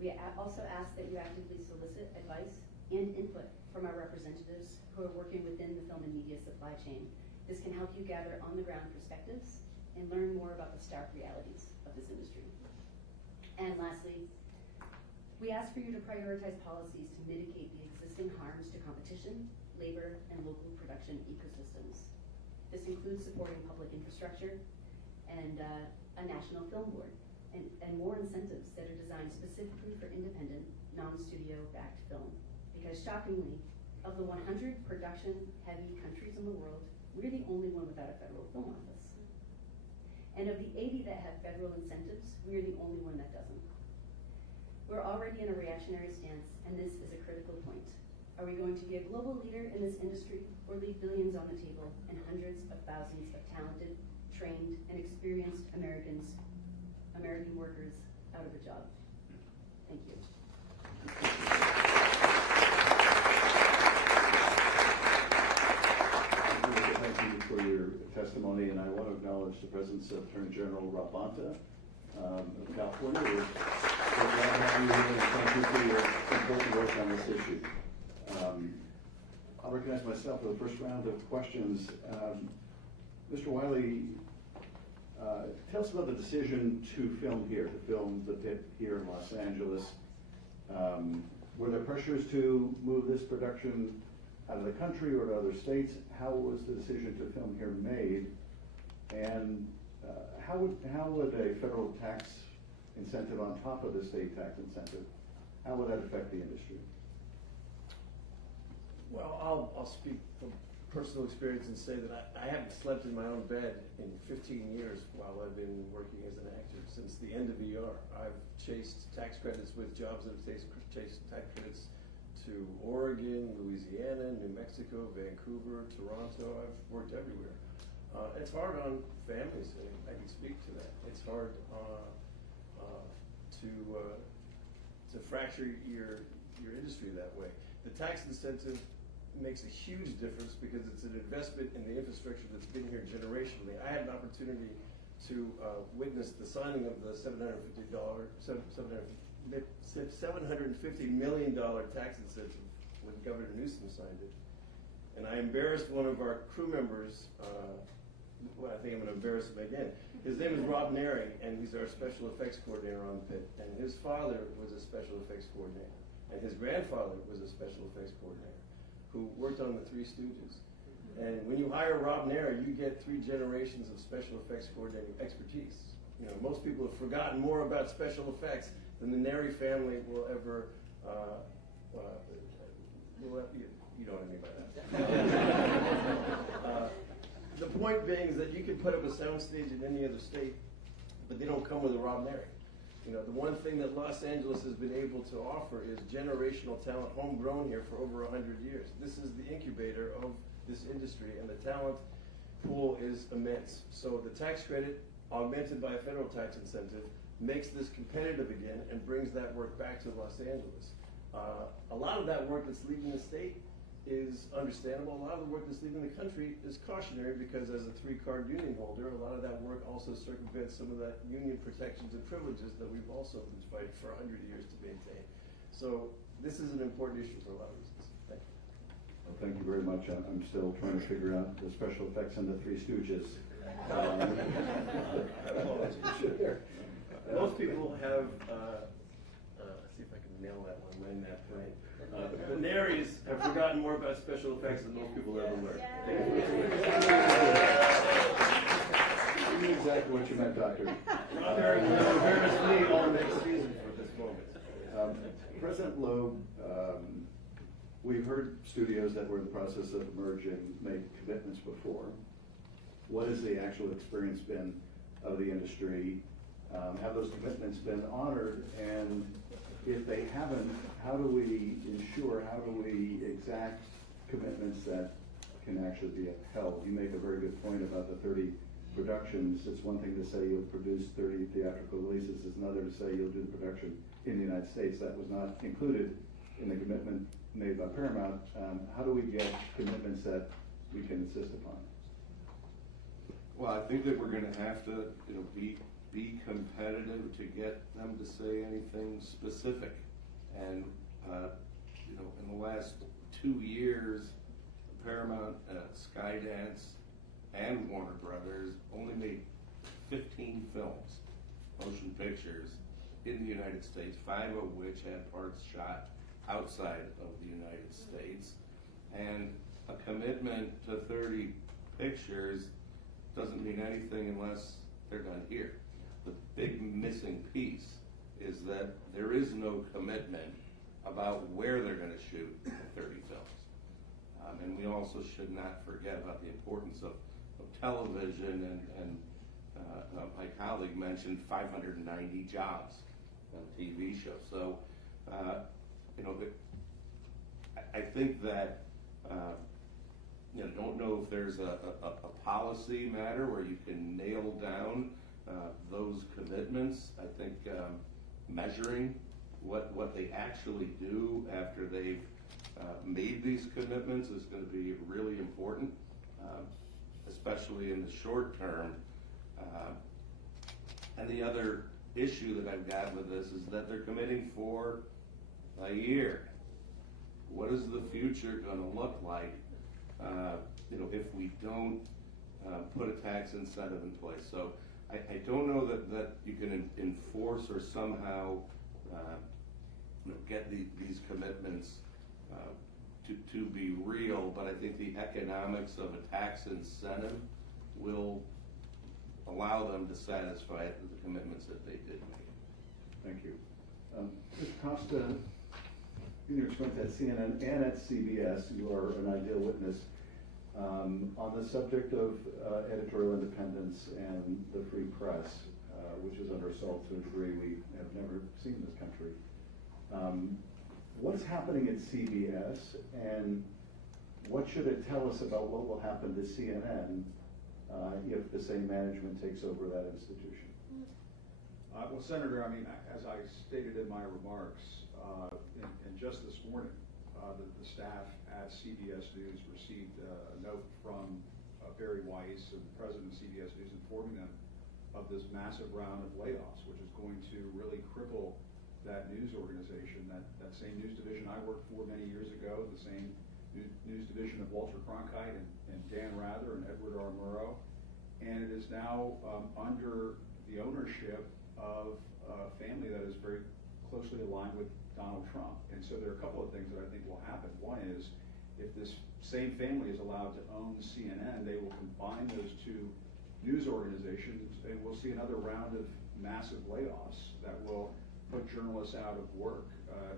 We also ask that you actively solicit advice and input from our representatives who are working within the film and media supply chain. This can help you gather on-the-ground perspectives and learn more about the stark realities of this industry. And lastly, we ask for you to prioritize policies to mitigate the existing harms to competition, labor, and local production ecosystems. This includes supporting public infrastructure and a national film board, and more incentives that are designed specifically for independent, non-studio backed film. Because shockingly, of the 100 production-heavy countries in the world, we're the only one without a federal film office. And of the 80 that have federal incentives, we're the only one that doesn't. We're already in a reactionary stance, and this is a critical point. Are we going to be a global leader in this industry, or leave billions on the table and hundreds of thousands of talented, trained, and experienced American workers out of a job? Thank you. Thank you for your testimony, and I want to acknowledge the presence of Attorney General Rob Bonta of California. We're glad to have you here, and thank you for your important work on this issue. I'll recognize myself for the first round of questions. Mr. Wiley, tell us about the decision to film here, to film the pit here in Los Angeles. Were there pressures to move this production out of the country or to other states? How was the decision to film here made? And how would a federal tax incentive on top of the state tax incentive, how would that affect the industry? Well, I'll speak from personal experience and say that I haven't slept in my own bed in 15 years while I've been working as an actor. Since the end of ER, I've chased tax credits with jobs that have chased tax credits to Oregon, Louisiana, New Mexico, Vancouver, Toronto. I've worked everywhere. It's hard on families, and I can speak to that. It's hard to fracture your industry that way. The tax incentive makes a huge difference because it's an investment in the infrastructure that's been here generationally. I had an opportunity to witness the signing of the $750 million tax incentive when Governor Newsom signed it. And I embarrassed one of our crew members. Well, I think I'm going to embarrass him again. His name is Rob Neri, and he's our special effects coordinator on the pit. And his father was a special effects coordinator. And his grandfather was a special effects coordinator who worked on the Three Stooges. And when you hire Rob Neri, you get 3 generations of special effects coordinating expertise. You know, most people have forgotten more about special effects than the Neri family will ever, you know what I mean by that. The point being is that you can put up a soundstage in any other state, but they don't come with a Rob Neri. You know, the one thing that Los Angeles has been able to offer is generational talent, homegrown here for over 100 years. This is the incubator of this industry, and the talent pool is immense. So the tax credit, augmented by a federal tax incentive, makes this competitive again and brings that work back to Los Angeles. A lot of that work that's leaving the state is understandable. A lot of the work that's leaving the country is cautionary, because as a 3-card union holder, a lot of that work also circumvents some of the union protections and privileges that we've also been fighting for 100 years to maintain. So this is an important issue for a lot of reasons. Thank you. Well, thank you very much. I'm still trying to figure out the special effects on the Three Stooges. Most people have, let's see if I can nail that one, mind that plane. The Naries have forgotten more about special effects than most people ever learned. You knew exactly what you meant, Doctor. There embarrassed me all next season for this moment. President Loeb, we've heard studios that were in the process of merging make commitments before. What has the actual experience been of the industry? Have those commitments been honored? And if they haven't, how do we exact commitments that can actually be upheld? You make a very good point about the 30 productions. It's one thing to say you'll produce 30 theatrical releases. It's another to say you'll do the production in the United States. That was not included in the commitment made by Paramount. How do we get commitments that we can insist upon? Well, I think that we're gonna have to, be competitive to get them to say anything specific. And, in the last 2 years, Paramount, Skydance, and Warner Brothers only made 15 films, motion pictures, in the United States, 5 of which had parts shot outside of the United States. And a commitment to 30 pictures doesn't mean anything unless they're done here. The big missing piece is that there is no commitment about where they're going to shoot 30 films. And we also should not forget about the importance of television, and my colleague mentioned 590 jobs on a TV show. So, I think that, don't know if there's a policy matter where you can nail down those commitments. I think measuring what they actually do after they've made these commitments is going to be really important, especially in the short term. And the other issue that I've got with this is that they're committing for a year. What is the future going to look like, if we don't put a tax incentive in place? So I don't know that you can enforce or somehow get these commitments to be real, but I think the economics of a tax incentive will allow them to satisfy the commitments that they did make. Thank you. Mr. Costa, in your experience at CNN and at CBS, you are an ideal witness on the subject of editorial independence and the free press, which is under assault to a degree we have never seen in this country. What is happening at CBS, and what should it tell us about what will happen to CNN if the same management takes over that institution? Well, Senator, as I stated in my remarks, and just this morning, the staff at CBS News received a note from Barry Weiss, the president of CBS News, informing them of this massive round of layoffs, which is going to really cripple that news organization, that same news division I worked for many years ago, the same news division of Walter Cronkite and Dan Rather and Edward R. Murrow. And it is now under the ownership of a family that is very closely aligned with Donald Trump. And so there are a couple of things that I think will happen. One is, if this same family is allowed to own CNN, they will combine those two news organizations, and we'll see another round of massive layoffs that will put journalists out of work.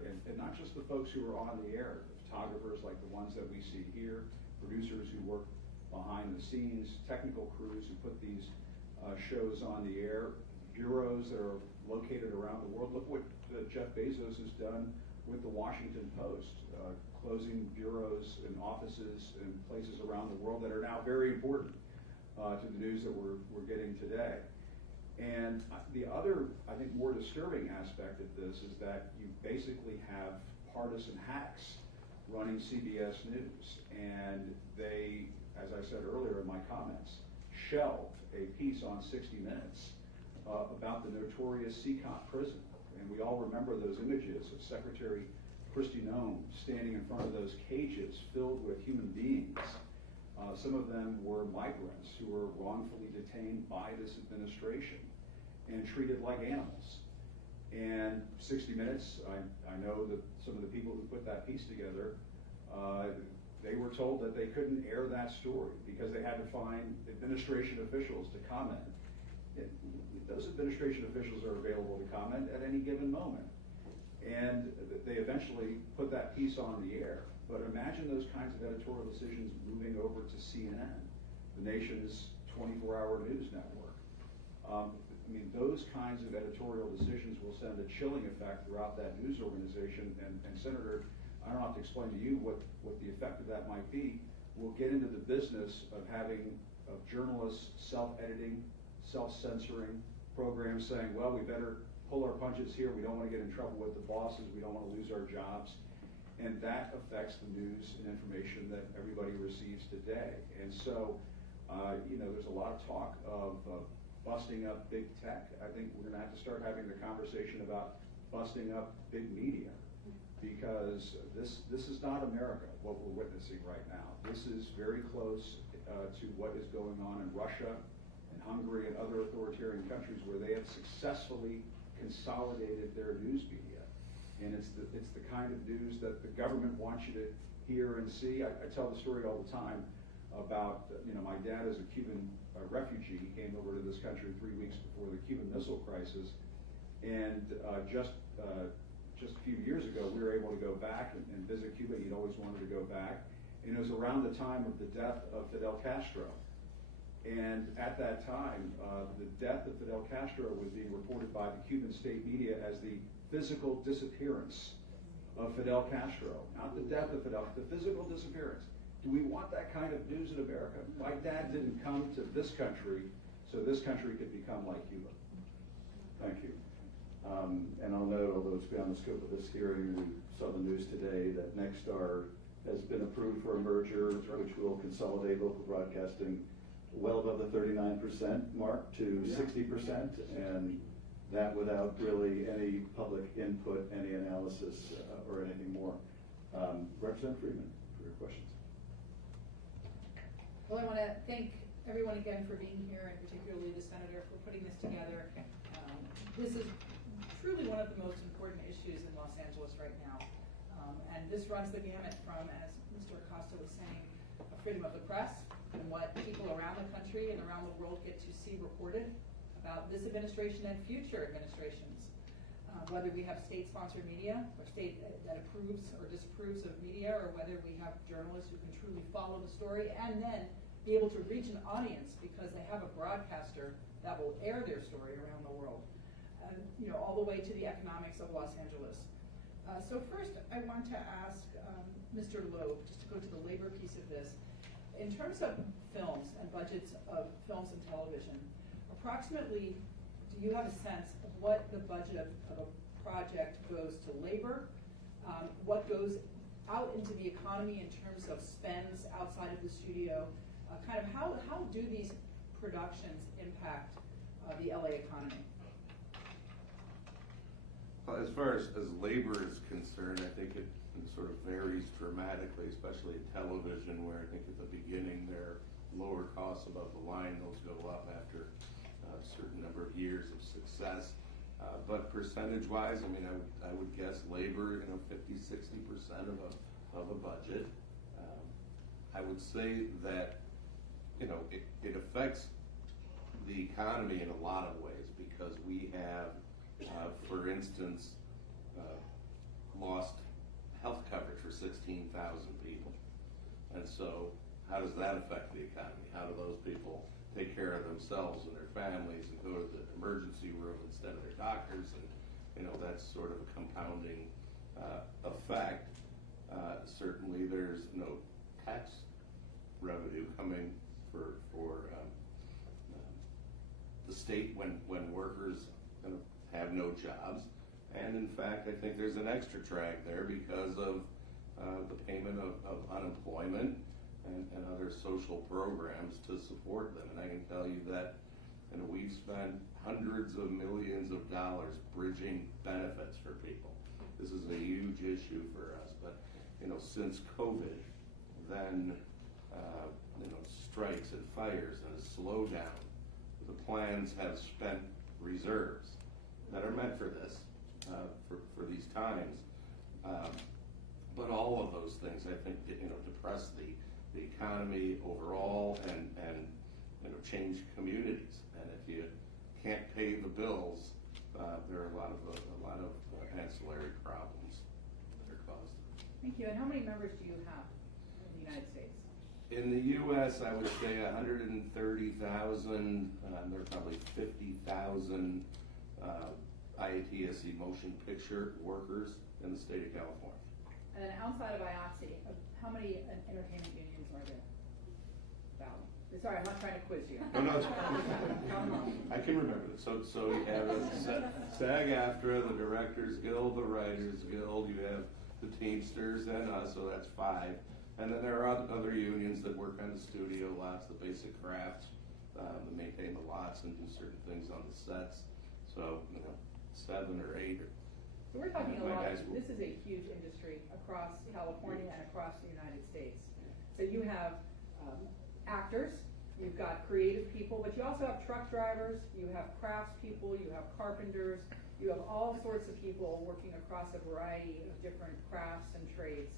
And not just the folks who are on the air, the photographers like the ones that we see here, producers who work behind the scenes, technical crews who put these shows on the air, bureaus that are located around the world. Look what Jeff Bezos has done with the Washington Post, closing bureaus and offices in places around the world that are now very important to the news that we're getting today. And the other, I think, more disturbing aspect of this is that you basically have partisan hacks running CBS News. And they, as I said earlier in my comments, shelved a piece on 60 Minutes about the notorious Seacont prison. And we all remember those images of Secretary Kristi Noem standing in front of those cages filled with human beings. Some of them were migrants who were wrongfully detained by this administration and treated like animals. And 60 Minutes, I know that some of the people who put that piece together, they were told that they couldn't air that story because they had to find administration officials to comment. Those administration officials are available to comment at any given moment. And they eventually put that piece on the air. But imagine those kinds of editorial decisions moving over to CNN, the nation's 24-hour news network. I mean, those kinds of editorial decisions will send a chilling effect throughout that news organization. And Senator, I don't have to explain to you what the effect of that might be. We'll get into the business of having journalists self-editing, self-censoring programs saying, well, we better pull our punches here. We don't want to get in trouble with the bosses. We don't want to lose our jobs. And that affects the news and information that everybody receives today. And so, there's a lot of talk of busting up big tech. I think we're going to have to start having the conversation about busting up big media, because this is not America, what we're witnessing right now. This is very close to what is going on in Russia and Hungary and other authoritarian countries where they have successfully consolidated their news media. And it's the kind of news that the government wants you to hear and see. I tell the story all the time about, my dad is a Cuban refugee. He came over to this country 3 weeks before the Cuban Missile Crisis. And just a few years ago, we were able to go back and visit Cuba. He'd always wanted to go back. And it was around the time of the death of Fidel Castro. And at that time, the death of Fidel Castro was being reported by the Cuban state media as the physical disappearance of Fidel Castro. Not the death of Fidel, the physical disappearance. Do we want that kind of news in America? My dad didn't come to this country so this country could become like Cuba. Thank you. And I'll note, although it's beyond the scope of this hearing, we saw the news today that Nexstar has been approved for a merger, which will consolidate local broadcasting well above the 39% mark to 60%, and that without really any public input, any analysis, or anything more. Representative Friedman, for your questions. Well, I want to thank everyone again for being here, and particularly the Senator for putting this together. This is truly one of the most important issues in Los Angeles right now. And this runs the gamut from, as Mr. Acosta was saying, freedom of the press and what people around the country and around the world get to see reported about this administration and future administrations. Whether we have state-sponsored media or state that approves or disapproves of media, or whether we have journalists who can truly follow the story and then be able to reach an audience because they have a broadcaster that will air their story around the world. All the way to the economics of Los Angeles. So first, I want to ask Mr. Loeb, just to go to the labor piece of this. In terms of films and budgets of films and television, approximately, do you have a sense of what the budget of a project goes to labor, what goes out into the economy in terms of spends outside of the studio, how do these productions impact the LA economy? As far as labor is concerned, I think it sort of varies dramatically, especially in television, where I think at the beginning there are lower costs above the line. Those go up after a certain number of years of success. But percentage-wise, I would guess labor, 50-60% of a budget. I would say that it affects the economy in a lot of ways, because we have, for instance, lost health coverage for 16,000 people. And so how does that affect the economy? How do those people take care of themselves and their families and go to the emergency room instead of their doctors, and that's sort of a compounding effect. Certainly, there's no tax revenue coming for the state when workers have no jobs, and in fact, I think there's an extra drag there because of the payment of unemployment and other social programs to support them. And I can tell you that we've spent hundreds of millions of dollars bridging benefits for people. This is a huge issue for us. But since COVID, then strikes and fires and a slowdown, the plans have spent reserves that are meant for this, for these times. But all of those things, I think, depress the economy overall and change communities. And if you can't pay the bills, there are a lot of ancillary problems that are caused. Thank you. And how many members do you have in the United States? In the U.S., I would say 130,000. There are probably 50,000 IATSE motion picture workers in the state of California. And then outside of IATSE, how many entertainment unions are there? Sorry, I'm not trying to quiz you. No, I can remember this. So you have SAG-AFTRA, the Directors Guild, the Writers Guild, you have the Teamsters and us, so that's 5. And then there are other unions that work on the studio lots, the basic crafts, that maintain the lots and do certain things on the sets. So, 7 or 8. So we're talking a My lot, guys will- this is a huge industry across California and across the United States. So you have actors, you've got creative people, but you also have truck drivers, you have crafts people, you have carpenters, you have all sorts of people working across a variety of different crafts and trades.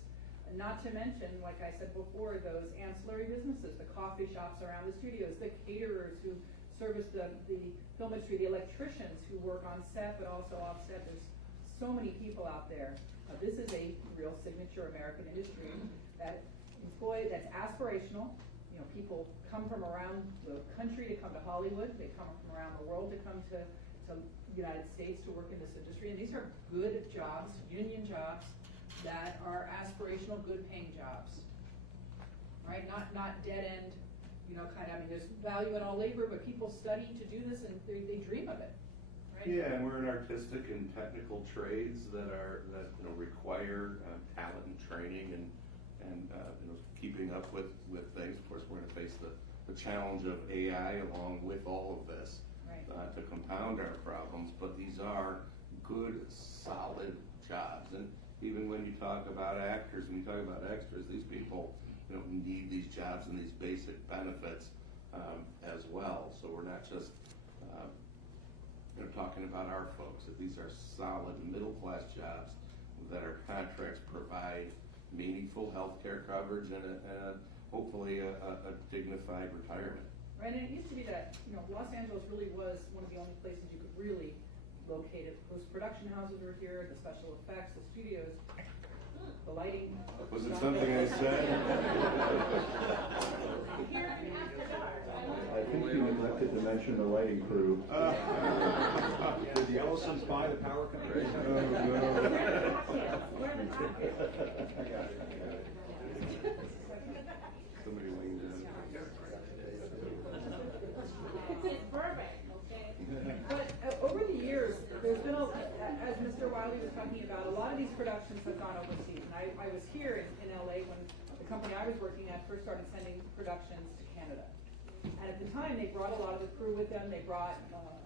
And not to mention, like I said before, those ancillary businesses, the coffee shops around the studios, the caterers who service the film industry, the electricians who work on set but also off set. There's so many people out there. This is a real signature American industry that's aspirational. People come from around the country to come to Hollywood. They come from around the world to come to the United States to work in this industry. And these are good jobs, union jobs, that are aspirational, good paying jobs. Right? Not dead end, there's value in all labor, but people study to do this and they dream of it. Right? Yeah, and we're in artistic and technical trades that require talent and training and keeping up with things. Of course, we're going to face the challenge of AI along with all of this, Right. to compound our problems. But these are good, solid jobs. And even when you talk about actors, when you talk about extras, these people need these jobs and these basic benefits as well. So we're not just talking about our folks. That these are solid middle-class jobs that our contracts provide meaningful health care coverage and hopefully a dignified retirement. Right, and it used to be that, Los Angeles really was one of the only places you could really locate it. Post-production houses were here, the special effects, the studios, the lighting. Was it something I said? I think you neglected to mention the lighting crew. Did the Ellisons buy the power company? Somebody leaned in. It's Burbank, okay? But over the years, there's been, as Mr. Wiley was talking about, a lot of these productions have gone overseas. And I was here in LA when the company I was working at first started sending productions to Canada. And at the time, they brought a lot of the crew with them. They brought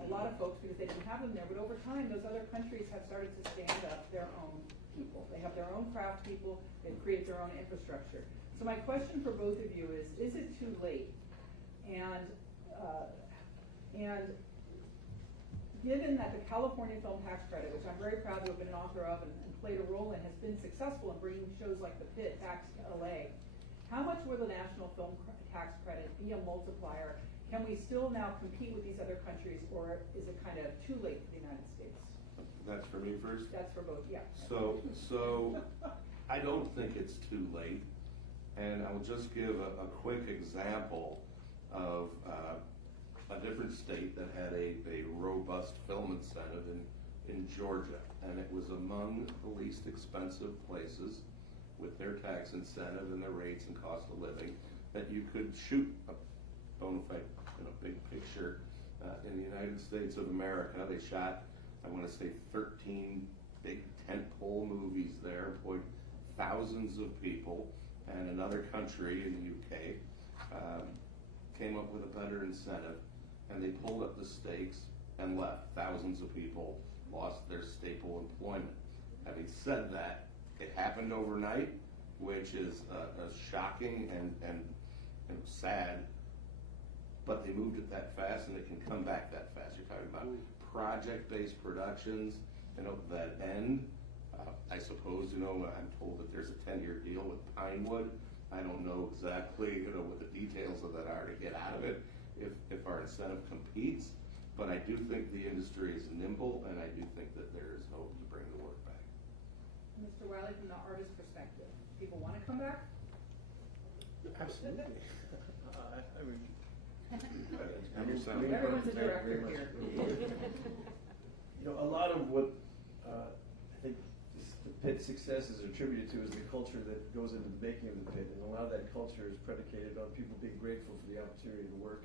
a lot of folks because they didn't have them there. But over time, those other countries have started to stand up their own people. They have their own craft people. They create their own infrastructure. So my question for both of you is it too late? And given that the California Film Tax Credit, which I'm very proud to have been an author of and played a role in, has been successful in bringing shows like The Pit back to LA, how much will the National Film Tax Credit be a multiplier? Can we still now compete with these other countries, or is it kind of too late for the United States? That's for me first? That's for both, yeah. So I don't think it's too late, and I'll just give a quick example of a different state that had a robust film incentive in Georgia. And it was among the least expensive places with their tax incentive and their rates and cost of living that you could shoot a bona fide, big picture in the United States of America. They shot, I want to say, 13 big tentpole movies there, employed thousands of people, and another country in the UK came up with a better incentive, and they pulled up the stakes and left. Thousands of people lost their staple employment. Having said that, it happened overnight, which is shocking and sad, but they moved it that fast and it can come back that fast. You're talking about project-based productions, that end. I suppose, I'm told that there's a 10-year deal with Pinewood. I don't know exactly, what the details of that are to get out of it if our incentive competes, but I do think the industry is nimble, and I do think that there is hope to bring the work back. Mr. Wiley, from the artist perspective, people want to come back? Absolutely. Everyone's a director here. A lot of what I think the pit success is attributed to is the culture that goes into the making of the pit, and a lot of that culture is predicated on people being grateful for the opportunity to work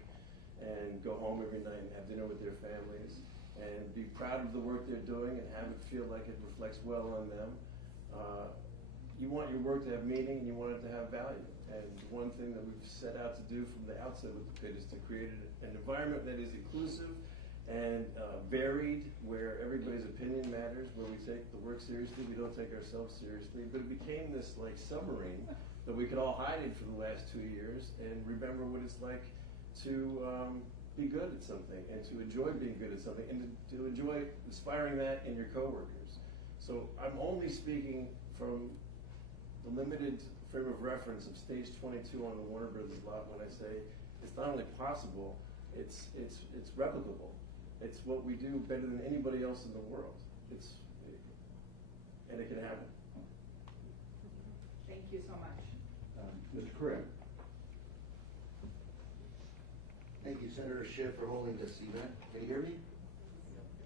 and go home every night and have dinner with their families and be proud of the work they're doing and have it feel like it reflects well on them. You want your work to have meaning and you want it to have value. And one thing that we've set out to do from the outset with the pit is to create an environment that is inclusive and varied, where everybody's opinion matters, where we take the work seriously, we don't take ourselves seriously. But it became this submarine that we could all hide in for the last 2 years and remember what it's like to be good at something and to enjoy being good at something and to enjoy inspiring that in your coworkers. So I'm only speaking from the limited frame of reference of stage 22 on the Warner Brothers lot when I say it's not only possible, it's replicable. It's what we do better than anybody else in the world. And it can happen. Thank you so much. Mr. Corinne. Thank you, Senator Schiff, for holding this event. Can you hear me?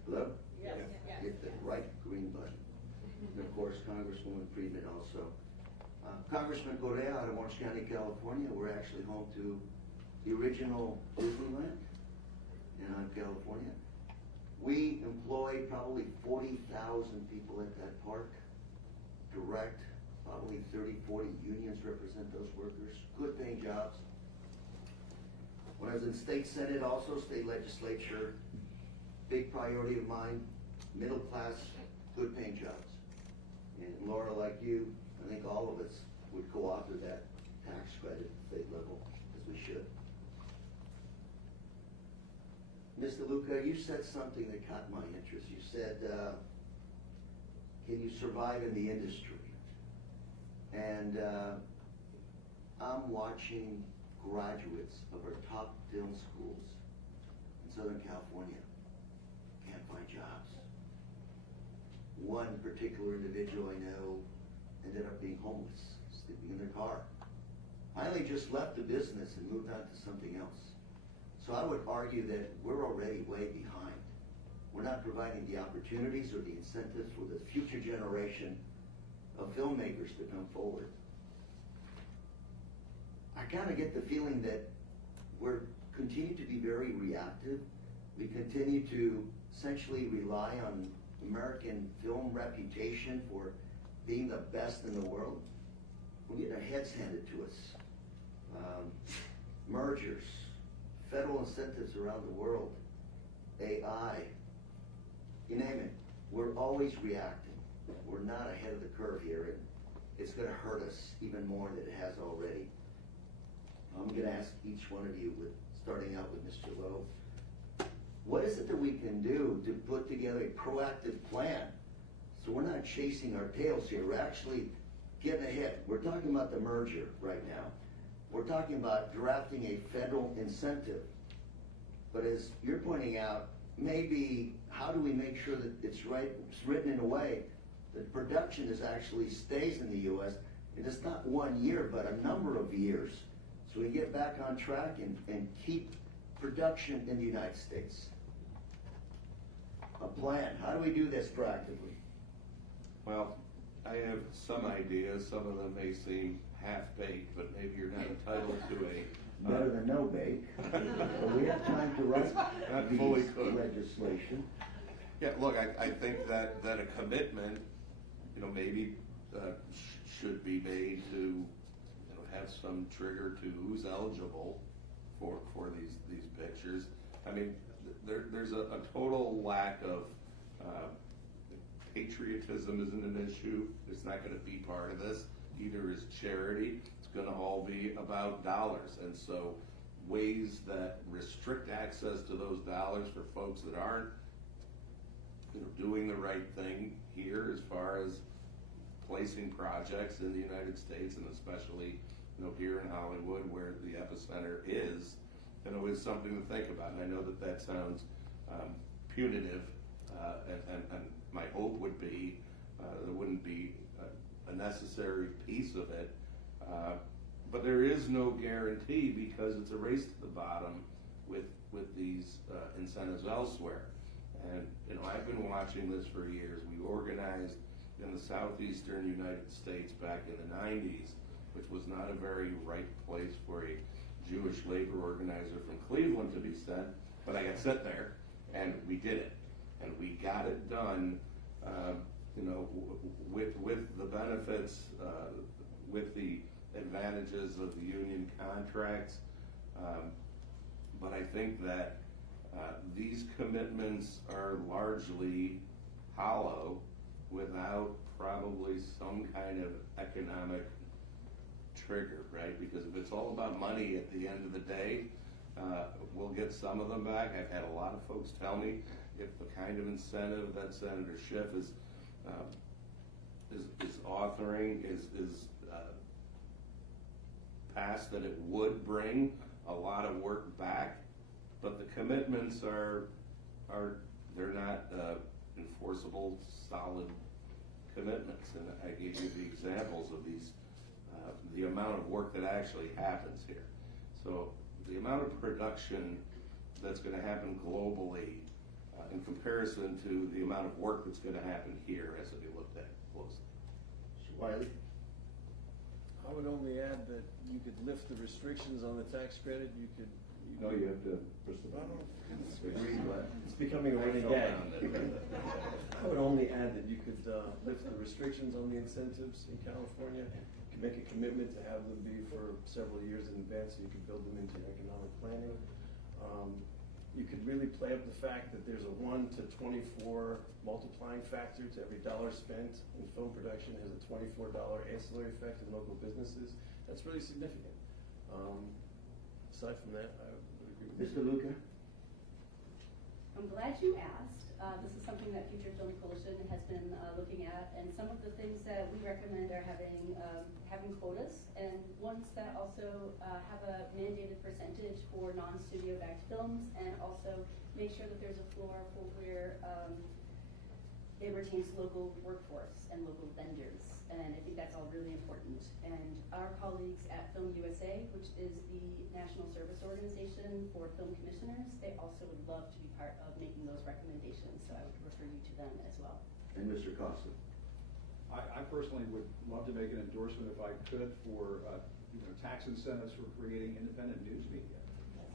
Hello? Yes. Hit the right green button. And of course, Congresswoman Friedman also. Congressman Correa out of Orange County, California. We're actually home to the original Disneyland in California. We employ probably 40,000 people at that park. Direct, probably 30, 40 unions represent those workers. Good paying jobs. When I was in state senate, also state legislature, big priority of mine, middle class, good paying jobs. And Laura, like you, I think all of us would co-author that tax credit at state level, as we should. Mr. Luca, you said something that caught my interest. You said, can you survive in the industry? And I'm watching graduates of our top film schools in Southern California can't find jobs. One particular individual I know ended up being homeless, sleeping in their car. Finally just left the business and moved on to something else. So I would argue that we're already way behind. We're not providing the opportunities or the incentives for the future generation of filmmakers to come forward. I kind of get the feeling that we're continue to be very reactive. We continue to essentially rely on American film reputation for being the best in the world. We get our heads handed to us. Mergers, federal incentives around the world, AI, you name it. We're always reacting. We're not ahead of the curve here, and it's going to hurt us even more than it has already. I'm going to ask each one of you, starting out with Mr. Lowe, what is it that we can do to put together a proactive plan so we're not chasing our tails here? We're actually getting ahead. We're talking about the merger right now. We're talking about drafting a federal incentive. But as you're pointing out, maybe how do we make sure that it's written in a way that production actually stays in the U.S. and it's not 1 year, but a number of years. So we get back on track and keep production in the United States. A plan, how do we do this proactively? Well, I have some ideas, some of them may seem half-baked, but maybe you're not entitled to a. Better than no bake, but we have time to write Not fully these cooked. legislation. Yeah, look, I think that a commitment, maybe should be made to, have some trigger to who's eligible for these pictures. I mean, there's a total lack of, patriotism isn't an issue. It's not gonna be part of this. Either is charity. It's gonna all be about dollars. And so ways that restrict access to those dollars for folks that aren't, doing the right thing here as far as placing projects in the United States and especially, here in Hollywood where the epicenter is, is something to think about. And I know that sounds punitive, and my hope would be there wouldn't be a necessary piece of it, but there is no guarantee because it's a race to the bottom with these incentives elsewhere. And I've been watching this for years. We organized in the southeastern United States back in the 90s, which was not a very right place for a Jewish labor organizer from Cleveland to be sent, but I got sent there, and we did it, and we got it done, with the benefits, with the advantages of the union contracts, but I think that these commitments are largely hollow without probably some kind of economic trigger, right? Because if it's all about money at the end of the day, we'll get some of them back. I've had a lot of folks tell me if the kind of incentive that Senator Schiff is authoring is passed, that it would bring a lot of work back, but the commitments they're not enforceable, solid commitments. And I gave you the examples of these, the amount of work that actually happens here. So the amount of production that's going to happen globally in comparison to the amount of work that's going to happen here has to be looked at closely. Mr. Wiley? I would only add that you could lift the restrictions on the tax credit, No, you have to push the button. It's becoming a running gag. I would only add that you could lift the restrictions on the incentives in California. You could make a commitment to have them be for several years in advance, so you could build them into your economic planning. You could really play up the fact that there's a 1 to 24 multiplying factor to every dollar spent in film production. It has a $24 ancillary effect in local businesses. That's really significant. Aside from that, I would agree with Mr. Luca? I'm glad you asked. This is something that Future Film Coalition has been looking at, and some of the things that we recommend are having quotas, and ones that also have a mandated percentage for non-studio backed films, and also make sure that there's a floor for where it retains local workforce and local vendors. And I think that's all really important. And our colleagues at Film USA, which is the national service organization for film commissioners, they also would love to be part of making those recommendations. So I would refer you to them as well. And Mr. Costa? I personally would love to make an endorsement if I could for, tax incentives for creating independent news media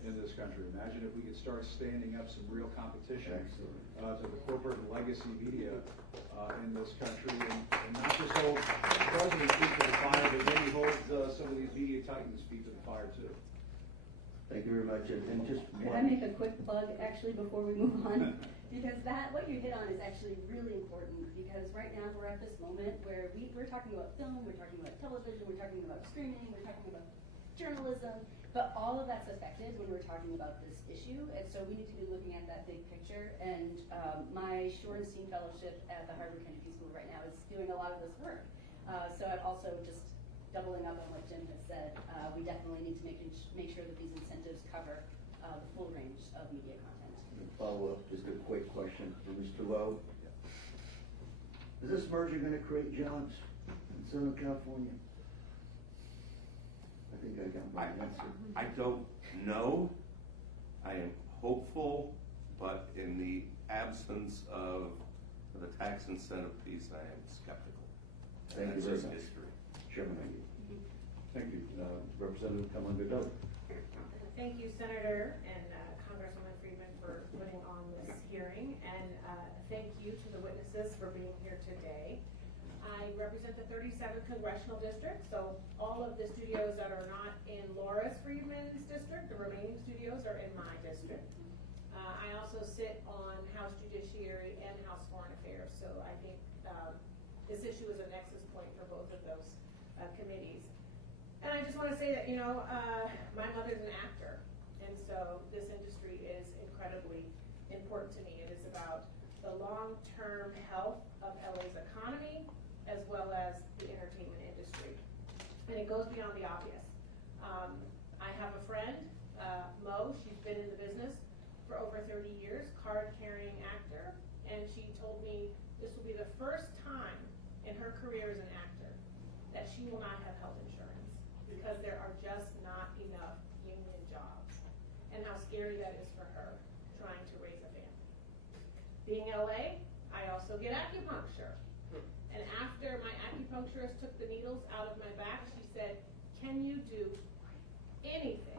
in this country. Imagine if we could start standing up some real competition to the corporate and legacy media in this country, and not just hold the president's feet to the fire, but maybe hold some of these media titans' feet to the fire too. Thank you very much, and just Could I make a quick plug actually before we move on? Because what you hit on is actually really important, because right now we're at this moment where we're talking about film, we're talking about television, we're talking about streaming, we're talking about journalism, but all of that's affected when we're talking about this issue, and so we need to be looking at that big picture. And my Shorenstein Fellowship at the Harvard Kennedy School right now is doing a lot of this work. So I'm also just doubling up on what Jim has said. We definitely need to make sure that these incentives cover the full range of media content. follow up, just a quick question for Mr. Lowe. Is this merger gonna create jobs in Southern California? I think I got my answer. I don't know. I am hopeful, but in the absence of the tax incentive piece, I am skeptical. Thank you That's very just much. history. Chairman, thank you. Representative Kalambidou. Thank you, Senator and Congresswoman Friedman, for putting on this hearing, and thank you to the witnesses for being here today. I represent the 37th Congressional District, so all of the studios that are not in Laura's Friedman's district, the remaining studios are in my district. I also sit on House Judiciary and House Foreign Affairs, so I think this issue is a nexus point for both of those committees. And I just want to say that, you know, my mother's an actor, and so this industry is incredibly important to me. It is about the long-term health of LA's economy as well as the entertainment industry. And it goes beyond the obvious. I have a friend, Mo, she's been in the business for over 30 years, card-carrying actor, and she told me this will be the first time in her career as an actor that she will not have health insurance because there are just not enough union jobs, and how scary that is for her trying to raise a family. Being LA, I also get acupuncture. And after my acupuncturist took the needles out of my back, she said, can you do anything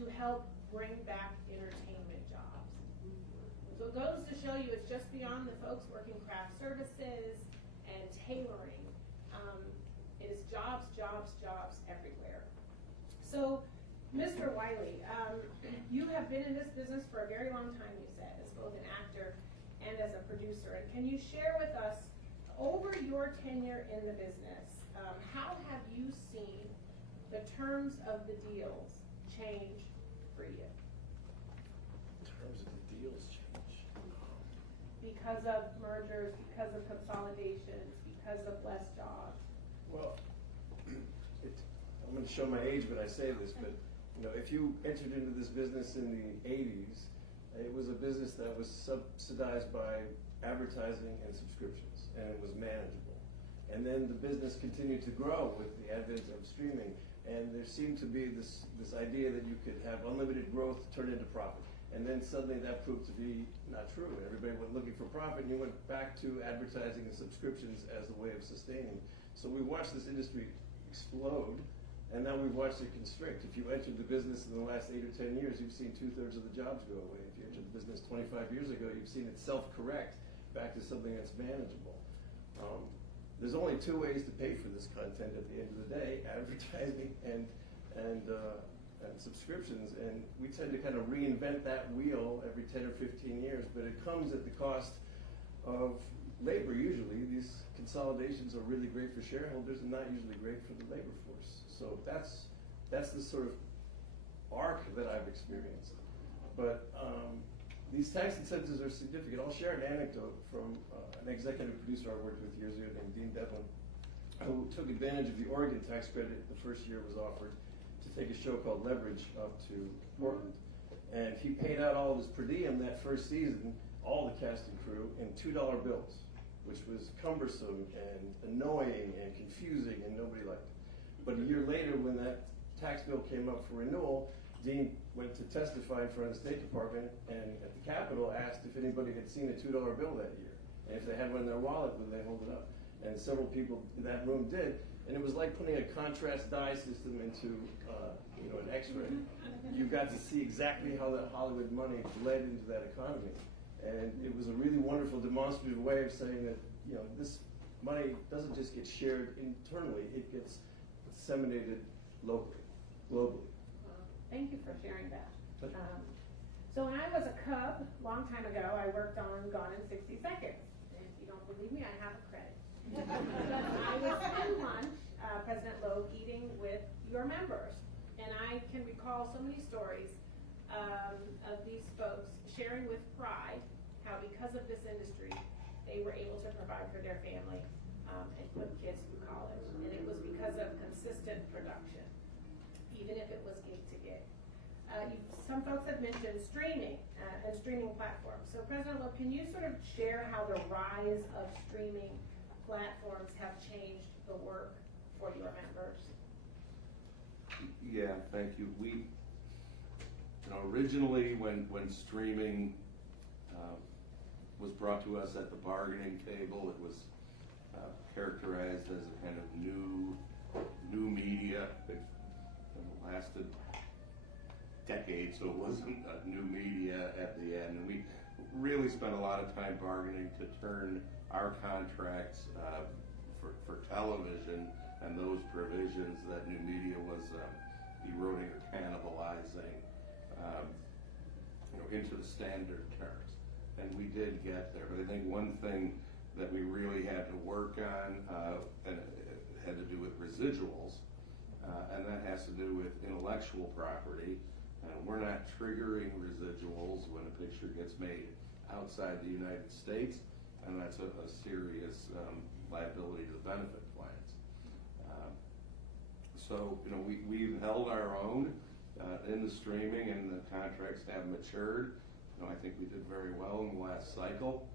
to help bring back entertainment jobs? So it goes to show you it's just beyond the folks working craft services and tailoring. It is jobs, jobs, jobs everywhere. So, Mr. Wiley, you have been in this business for a very long time, you said, as both an actor and as a producer. And can you share with us, over your tenure in the business, how have you seen the terms of the deals change for you? Terms of the deals change. Because of mergers, because of consolidations, because of less jobs? Well, I'm going to show my age when I say this, but you know, if you entered into this business in the 80s, it was a business that was subsidized by advertising and subscriptions, and it was manageable. And then the business continued to grow with the advent of streaming, and there seemed to be this idea that you could have unlimited growth turn into profit. And then suddenly that proved to be not true. Everybody went looking for profit, and you went back to advertising and subscriptions as the way of sustaining. So we watched this industry explode, and now we've watched it constrict. If you entered the business in the last 8 or 10 years, you've seen 2/3 of the jobs go away. If you entered the business 25 years ago, you've seen it self-correct back to something that's manageable. There's only 2 ways to pay for this content at the end of the day: advertising and subscriptions. And we tend to kind of reinvent that wheel every 10 or 15 years, but it comes at the cost of labor. Usually, these consolidations are really great for shareholders and not usually great for the labor force. So that's the sort of arc that I've experienced. But these tax incentives are significant. I'll share an anecdote from an executive producer I worked with years ago named Dean Devlin, who took advantage of the Oregon tax credit the first year it was offered to take a show called Leverage up to Portland. And he paid out all of his per diem that first season, all the cast and crew, in $2 bills, which was cumbersome and annoying and confusing, and nobody liked it. But a year later, when that tax bill came up for renewal, Dean went to testify in front of the State Department, and at the Capitol asked if anybody had seen a $2 bill that year. And if they had one in their wallet, would they hold it up? And several people in that room did. And it was like putting a contrast dye system into an X-ray. You got to see exactly how that Hollywood money bled into that economy. And it was a really wonderful demonstrative way of saying that, you know, this money doesn't just get shared internally, it gets disseminated locally, globally. Thank you for sharing that. So when I was a cub, long time ago, I worked on Gone in 60 Seconds. And if you don't believe me, I have a credit. I was in lunch, President Loeb, eating with your members. And I can recall so many stories of these folks sharing with pride how because of this industry, they were able to provide for their family and put kids through college. And it was because of consistent production, even if it was gig to gig. Some folks have mentioned streaming and streaming platforms. So President Loeb, can you sort of share how the rise of streaming platforms have changed the work for your members? Yeah, thank you. Originally, when streaming was brought to us at the bargaining table, it was characterized as a kind of new media. It lasted decades, so it wasn't a new media at the end. And we really spent a lot of time bargaining to turn our contracts for television and those provisions that new media was eroding or cannibalizing into the standard terms. And we did get there, but I think one thing that we really had to work on, and it had to do with residuals, and that has to do with intellectual property. We're not triggering residuals when a picture gets made outside the United States, and that's a serious liability to the benefit plans. So, we've held our own in the streaming, and the contracts have matured. I think we did very well in the last cycle,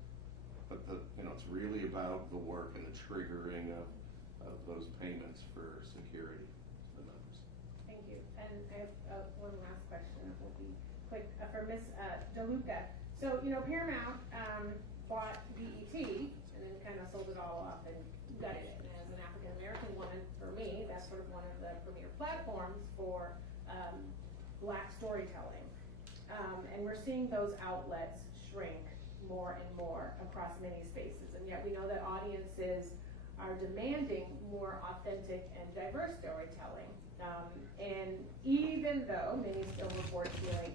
but it's really about the work and the triggering of those payments for security for members. Thank you. And I have one last question. It will be quick for Ms. DeLuca. So, Paramount bought BET and then kind of sold it all off and gutted it. And as an African American woman, for me, that's sort of one of the premier platforms for Black storytelling. And we're seeing those outlets shrink more and more across many spaces. And yet we know that audiences are demanding more authentic and diverse storytelling. And even though many still report feeling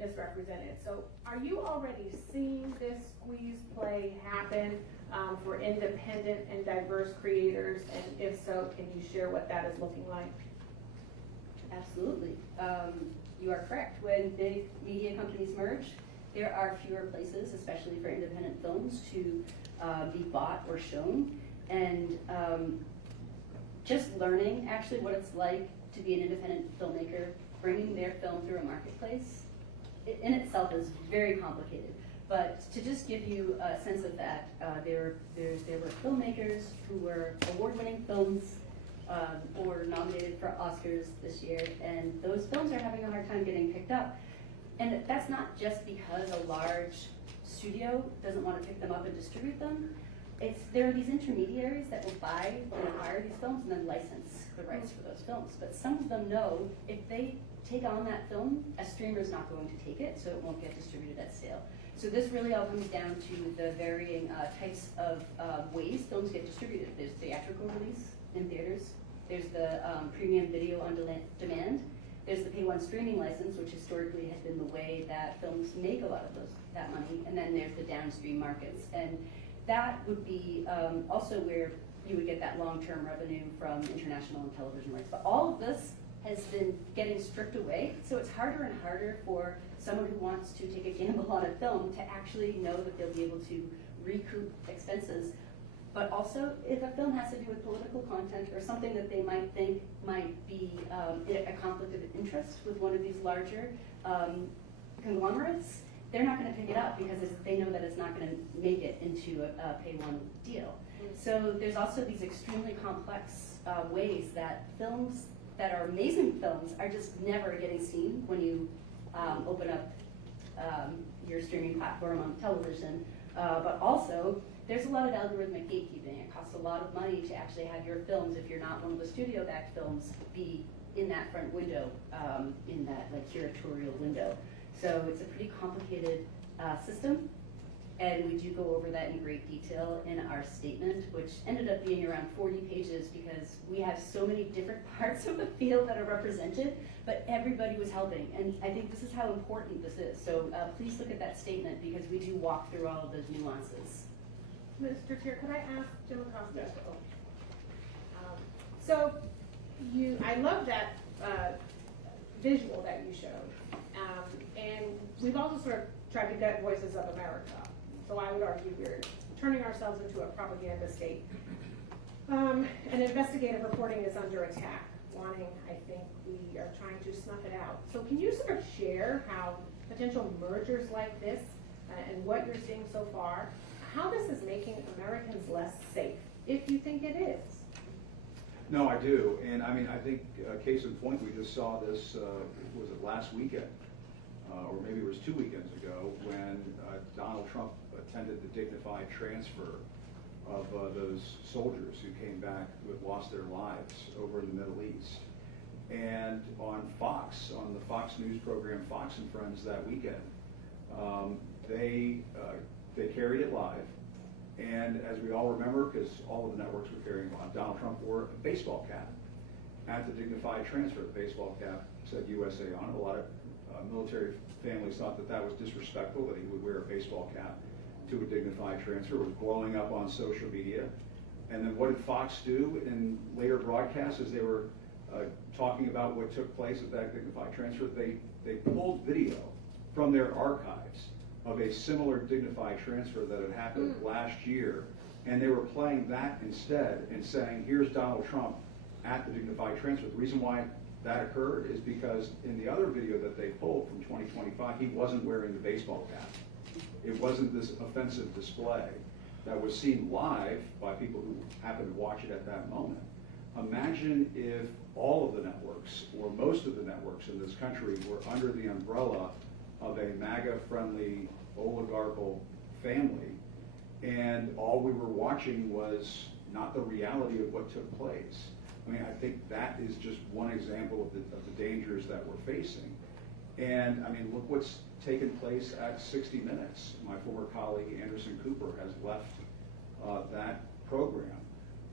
misrepresented. So are you already seeing this squeeze play happen for independent and diverse creators? And if so, can you share what that is looking like? Absolutely. You are correct. When big media companies merge, there are fewer places, especially for independent films, to be bought or shown. And just learning actually what it's like to be an independent filmmaker, bringing their film through a marketplace, it in itself is very complicated. But to just give you a sense of that, there were filmmakers who were award-winning films or nominated for Oscars this year, and those films are having a hard time getting picked up. And that's not just because a large studio doesn't want to pick them up and distribute them. There are these intermediaries that will buy and acquire these films and then license the rights for those films. But some of them know if they take on that film, a streamer is not going to take it, so it won't get distributed at scale. So this really all comes down to the varying types of ways films get distributed. There's theatrical release in theaters. There's the premium video on demand. There's the pay-one streaming license, which historically has been the way that films make a lot of that money. And then there's the downstream markets. And that would be also where you would get that long-term revenue from international and television rights. But all of this has been getting stripped away, so it's harder and harder for someone who wants to take a gamble on a film to actually know that they'll be able to recoup expenses. But also, if a film has to do with political content or something that they might think might be a conflict of interest with one of these larger conglomerates, they're not going to pick it up because they know that it's not going to make it into a pay-one deal. So there's also these extremely complex ways that films that are amazing films are just never getting seen when you open up your streaming platform on television. But also, there's a lot of algorithmic gatekeeping. It costs a lot of money to actually have your films, if you're not one of the studio-backed films, be in that front window, in that curatorial window. So it's a pretty complicated system, and we do go over that in great detail in our statement, which ended up being around 40 pages because we have so many different parts of the field that are represented, but everybody was helping, and I think this is how important this is. So please look at that statement because we do walk through all of those nuances. Mr. Chair, could I ask Jim Acosta? Yes. So I love that visual that you showed, and we've also sort of tried to get Voices of America. So I would argue we're turning ourselves into a propaganda state. And investigative reporting is under attack, I think we are trying to snuff it out. So can you sort of share how potential mergers like this and what you're seeing so far, how this is making Americans less safe, if you think it is? No, I do, and I mean, I think case in point, we just saw this, was it last weekend? or maybe it was 2 weekends ago, when Donald Trump attended the dignified transfer of those soldiers who came back who had lost their lives over in the Middle East. And on Fox, on the Fox News program Fox and Friends that weekend, they carried it live. And as we all remember, because all of the networks were carrying on, Donald Trump wore a baseball cap at the dignified transfer. The baseball cap said USA on it. A lot of military families thought that that was disrespectful, that he would wear a baseball cap to a dignified transfer. It was blowing up on social media. And then what did Fox do in later broadcasts as they were talking about what took place at that dignified transfer? They pulled video from their archives of a similar dignified transfer that had happened last year, and they were playing that instead and saying, here's Donald Trump at the dignified transfer. The reason why that occurred is because in the other video that they pulled from 2025, he wasn't wearing the baseball cap. It wasn't this offensive display that was seen live by people who happened to watch it at that moment. Imagine if all of the networks, or most of the networks in this country, were under the umbrella of a MAGA-friendly oligarchical family, and all we were watching was not the reality of what took place. I mean, I think that is just one example of the dangers that we're facing. And I mean, look what's taken place at 60 Minutes. My former colleague Anderson Cooper has left that program.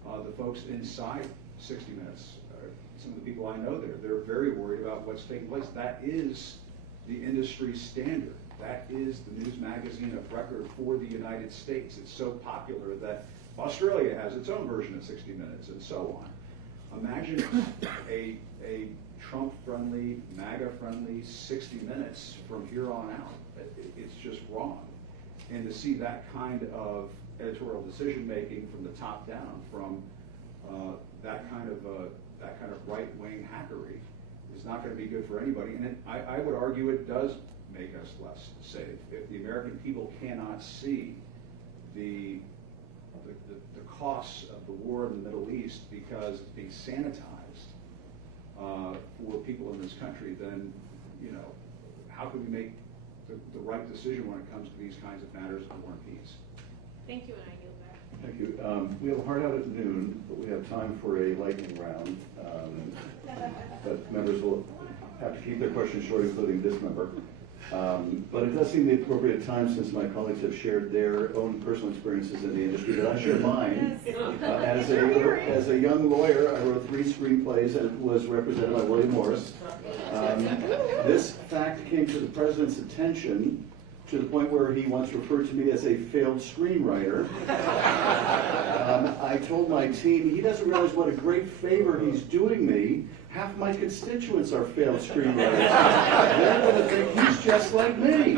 The folks inside 60 Minutes, some of the people I know there, they're very worried about what's taking place. That is the industry standard. That is the news magazine of record for the United States. It's so popular that Australia has its own version of 60 Minutes and so on. Imagine a Trump-friendly, MAGA-friendly 60 Minutes from here on out. It's just wrong. And to see that kind of editorial decision-making from the top down, from that kind of right-wing hackery, is not going to be good for anybody. And I would argue it does make us less safe. If the American people cannot see the costs of the war in the Middle East because it's being sanitized for people in this country, then, you know, how can we make the right decision when it comes to these kinds of matters of war and peace? Thank you, and I yield back. Thank you. We have a hard out at noon, but we have time for a lightning round. But members will have to keep their questions short, including this member. But it does seem the appropriate time, since my colleagues have shared their own personal experiences in the industry, that I share mine. As a young lawyer, I wrote 3 screenplays and was represented by William Morris. This fact came to the president's attention to the point where he once referred to me as a failed screenwriter. I told my team, he doesn't realize what a great favor he's doing me. Half my constituents are failed screenwriters. They're going to think he's just like me.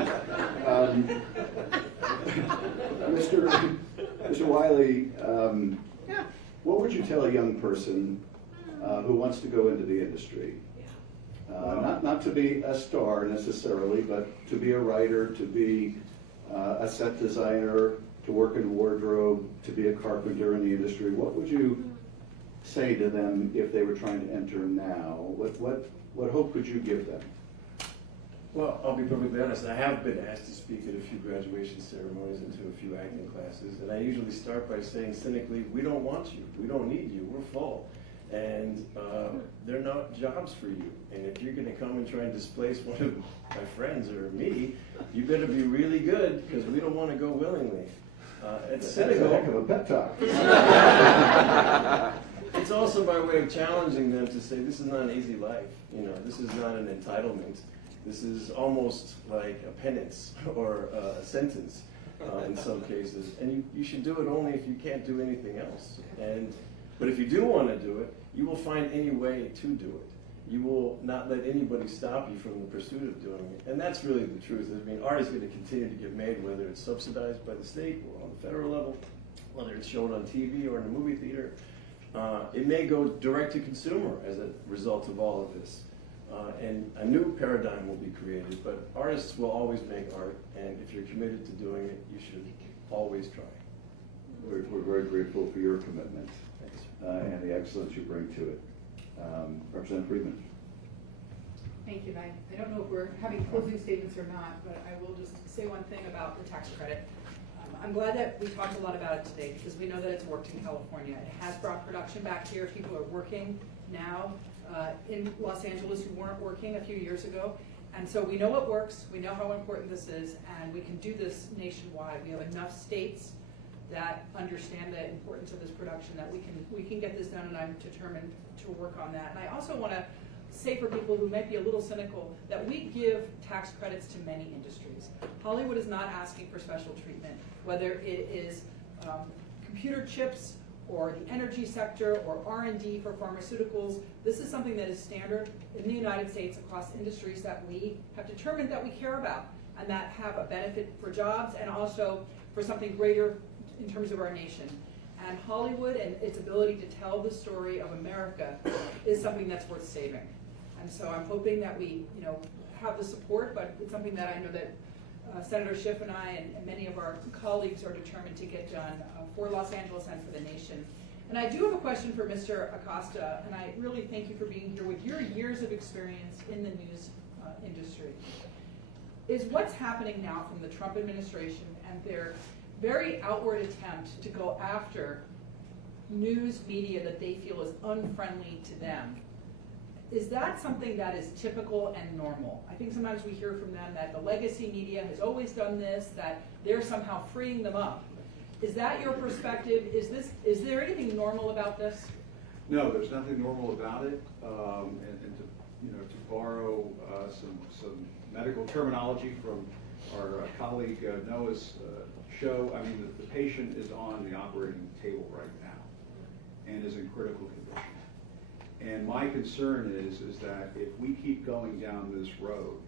Mr. Wiley, what would you tell a young person who wants to go into the industry? Not to be a star necessarily, but to be a writer, to be a set designer, to work in wardrobe, to be a carpenter in the industry. What would you say to them if they were trying to enter now? What hope could you give them? Well, I'll be perfectly honest. I have been asked to speak at a few graduation ceremonies and to a few acting classes, and I usually start by saying cynically, we don't want you. We don't need you. We're full. And they're not jobs for you. And if you're going to come and try and displace one of my friends or me, you better be really good, because we don't want to go willingly. It's cynical. That's a heck of a pep talk. It's also by way of challenging them to say, this is not an easy life. You know, this is not an entitlement. This is almost like a penance or a sentence in some cases. And you should do it only if you can't do anything else. But if you do want to do it, you will find any way to do it. You will not let anybody stop you from the pursuit of doing it. And that's really the truth. I mean, art is going to continue to get made, whether it's subsidized by the state or on the federal level, whether it's shown on TV or in a movie theater. It may go direct to consumer as a result of all of this. And a new paradigm will be created, but artists will always make art, and if you're committed to doing it, you should always try. We're very grateful for your commitment and the excellence you bring to it. Representative Friedman. Thank you. And I don't know if we're having closing statements or not, but I will just say one thing about the tax credit. I'm glad that we talked a lot about it today because we know that it's worked in California. It has brought production back here. People are working now in Los Angeles who weren't working a few years ago. And so we know it works. We know how important this is, and we can do this nationwide. We have enough states that understand the importance of this production that we can get this done, and I'm determined to work on that. And I also want to say for people who might be a little cynical that we give tax credits to many industries. Hollywood is not asking for special treatment, whether it is computer chips or the energy sector or R&D for pharmaceuticals. This is something that is standard in the United States across industries that we have determined that we care about and that have a benefit for jobs and also for something greater in terms of our nation. And Hollywood and its ability to tell the story of America is something that's worth saving. And so I'm hoping that we, have the support, but it's something that I know that Senator Schiff and I and many of our colleagues are determined to get done for Los Angeles and for the nation. And I do have a question for Mr. Acosta, and I really thank you for being here with your years of experience in the news industry. Is what's happening now from the Trump administration and their very outward attempt to go after news media that they feel is unfriendly to them, is that something that is typical and normal? I think sometimes we hear from them that the legacy media has always done this, that they're somehow freeing them up. Is that your perspective? Is there anything normal about this? No, there's nothing normal about it. And to borrow some medical terminology from our colleague Noah's show, I mean, the patient is on the operating table right now and is in critical condition. And my concern is that if we keep going down this road,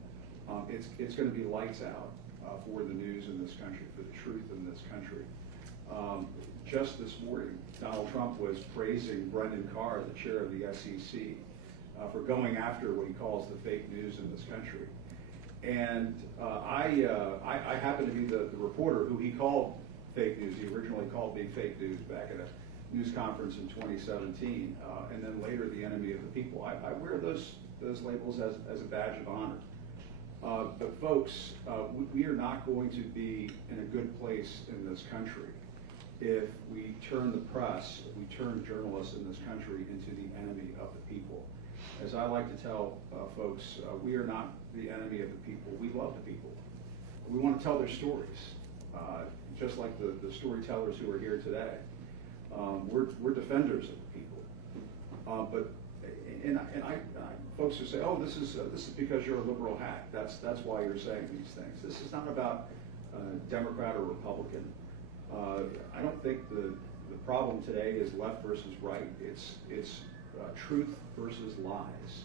it's going to be lights out for the news in this country, for the truth in this country. Just this morning, Donald Trump was praising Brendan Carr, the chair of the SEC, for going after what he calls the fake news in this country. And I happen to be the reporter who he called fake news. He originally called me fake news back at a news conference in 2017, and then later the enemy of the people. I wear those labels as a badge of honor. But folks, we are not going to be in a good place in this country if we turn the press, if we turn journalists in this country into the enemy of the people. As I like to tell folks, we are not the enemy of the people. We love the people. We want to tell their stories, just like the storytellers who are here today. We're defenders of the people. But folks who say, "Oh, this is because you're a liberal hack. That's why you're saying these things." This is not about Democrat or Republican. I don't think the problem today is left versus right. It's truth versus lies,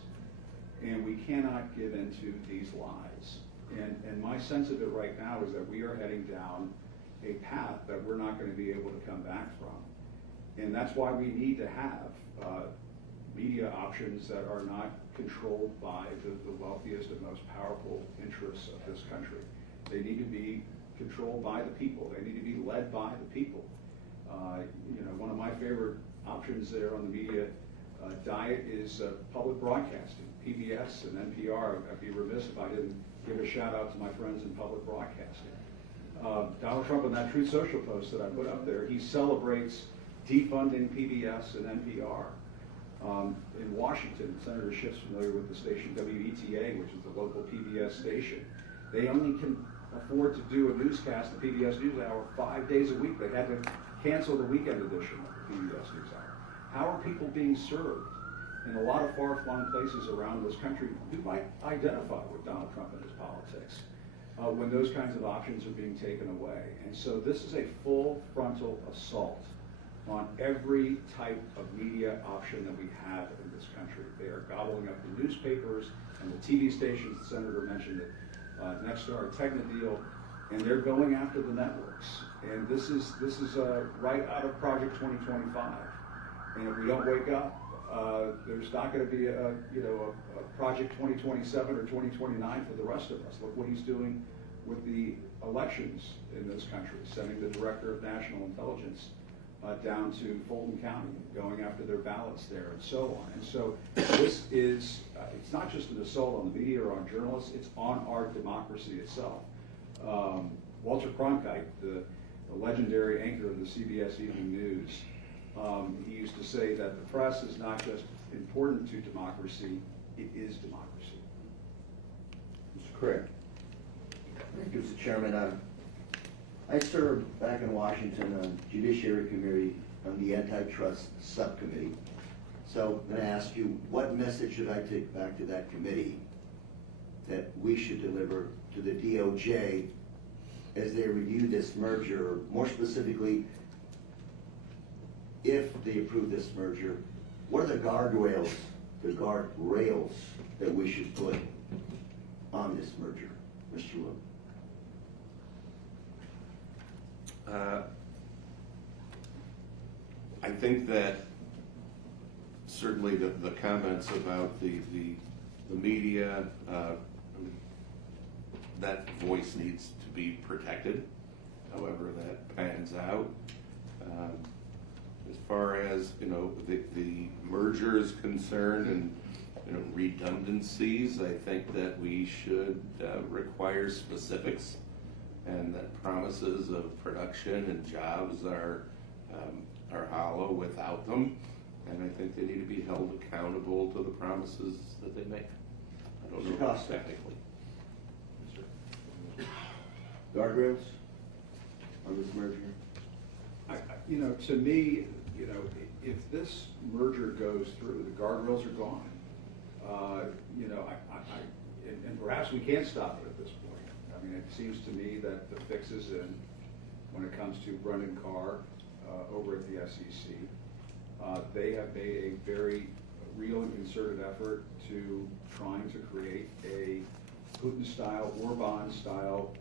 and we cannot give into these lies. And my sense of it right now is that we are heading down a path that we're not going to be able to come back from. And that's why we need to have media options that are not controlled by the wealthiest and most powerful interests of this country. They need to be controlled by the people. They need to be led by the people. One of my favorite options there on the media diet is public broadcasting, PBS and NPR. I'd be remiss if I didn't give a shout out to my friends in public broadcasting. Donald Trump, in that Truth Social post that I put up there, he celebrates defunding PBS and NPR. In Washington, Senator Schiff's familiar with the station WETA, which is the local PBS station. They only can afford to do a newscast, the PBS NewsHour, 5 days a week. They had to cancel the weekend edition of the PBS NewsHour. How are people being served in a lot of far-flung places around this country who might identify with Donald Trump and his politics when those kinds of options are being taken away? And so this is a full frontal assault on every type of media option that we have in this country. They are gobbling up the newspapers and the TV stations. The senator mentioned it next to our Tegna deal, and they're going after the networks. And this is right out of Project 2025. And if we don't wake up, there's not going to be a Project 2027 or 2029 for the rest of us. Look what he's doing with the elections in this country, sending the director of national intelligence down to Fulton County, going after their ballots there and so on. And so this is, it's not just an assault on the media or on journalists, it's on our democracy itself. Walter Cronkite, the legendary anchor of the CBS Evening News, he used to say that the press is not just important to democracy, it is democracy. Mr. Craig. Thank you, Mr. Chairman. I served back in Washington on Judiciary Committee on the Antitrust Subcommittee. So I'm going to ask you, what message should I take back to that committee that we should deliver to the DOJ as they review this merger? More specifically, if they approve this merger, what are the guardrails that we should put on this merger? Mr. Wu. I think that certainly the comments about the media, that voice needs to be protected, however that pans out. As far as, the merger is concerned and, redundancies, I think that we should require specifics, and that promises of production and jobs are hollow without them. And I think they need to be held accountable to the promises that they make. I don't know technically. Guardrails on this merger? To me, if this merger goes through, the guardrails are gone. And perhaps we can't stop it at this point. I mean, it seems to me that the fix is in when it comes to Brendan Carr over at the SEC. They have made a very real and concerted effort to trying to create a Putin-style, Orban-style,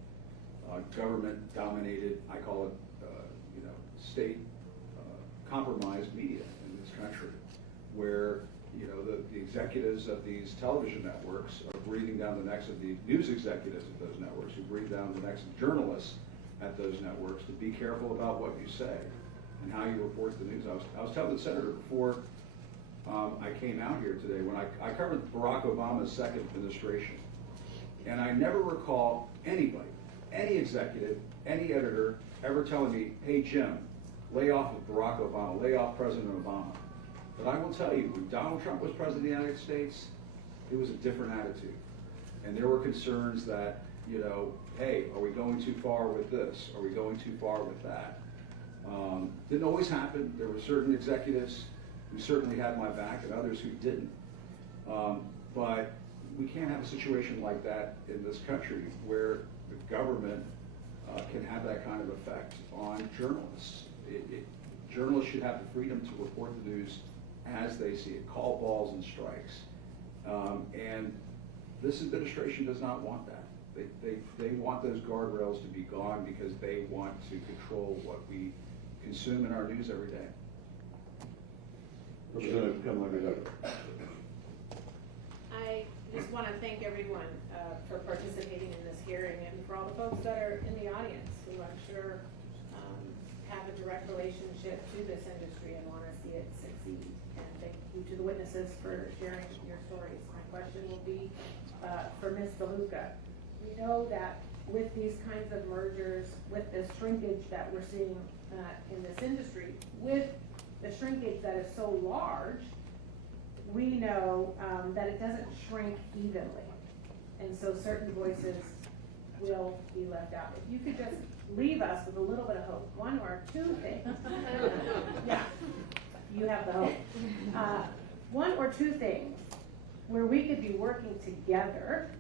government-dominated, I call it, state compromised media in this country, where the executives of these television networks are breathing down the necks of the news executives of those networks, who breathe down the necks of journalists at those networks to be careful about what you say and how you report the news. I was telling the senator before I came out here today, when I covered Barack Obama's second administration, and I never recall anybody, any executive, any editor ever telling me, hey Jim, lay off of Barack Obama, lay off President Obama. But I will tell you, when Donald Trump was president of the United States, it was a different attitude. And there were concerns that, hey, are we going too far with this? Are we going too far with that? Didn't always happen. There were certain executives who certainly had my back and others who didn't. But we can't have a situation like that in this country where the government can have that kind of effect on journalists. Journalists should have the freedom to report the news as they see it, call balls and strikes. And this administration does not want that. They want those guardrails to be gone because they want to control what we consume in our news every day. Representative Kamala. I just want to thank everyone for participating in this hearing, and for all the folks that are in the audience who I'm sure have a direct relationship to this industry and want to see it succeed. And thank you to the witnesses for sharing your stories. My question will be for Ms. DeLuca. We know that with these kinds of mergers, with the shrinkage that we're seeing in this industry, with the shrinkage that is so large, we know that it doesn't shrink evenly. And so certain voices will be left out. If you could just leave us with a little bit of hope, one or two things. Yeah, you have the hope. One or two things where we could be working together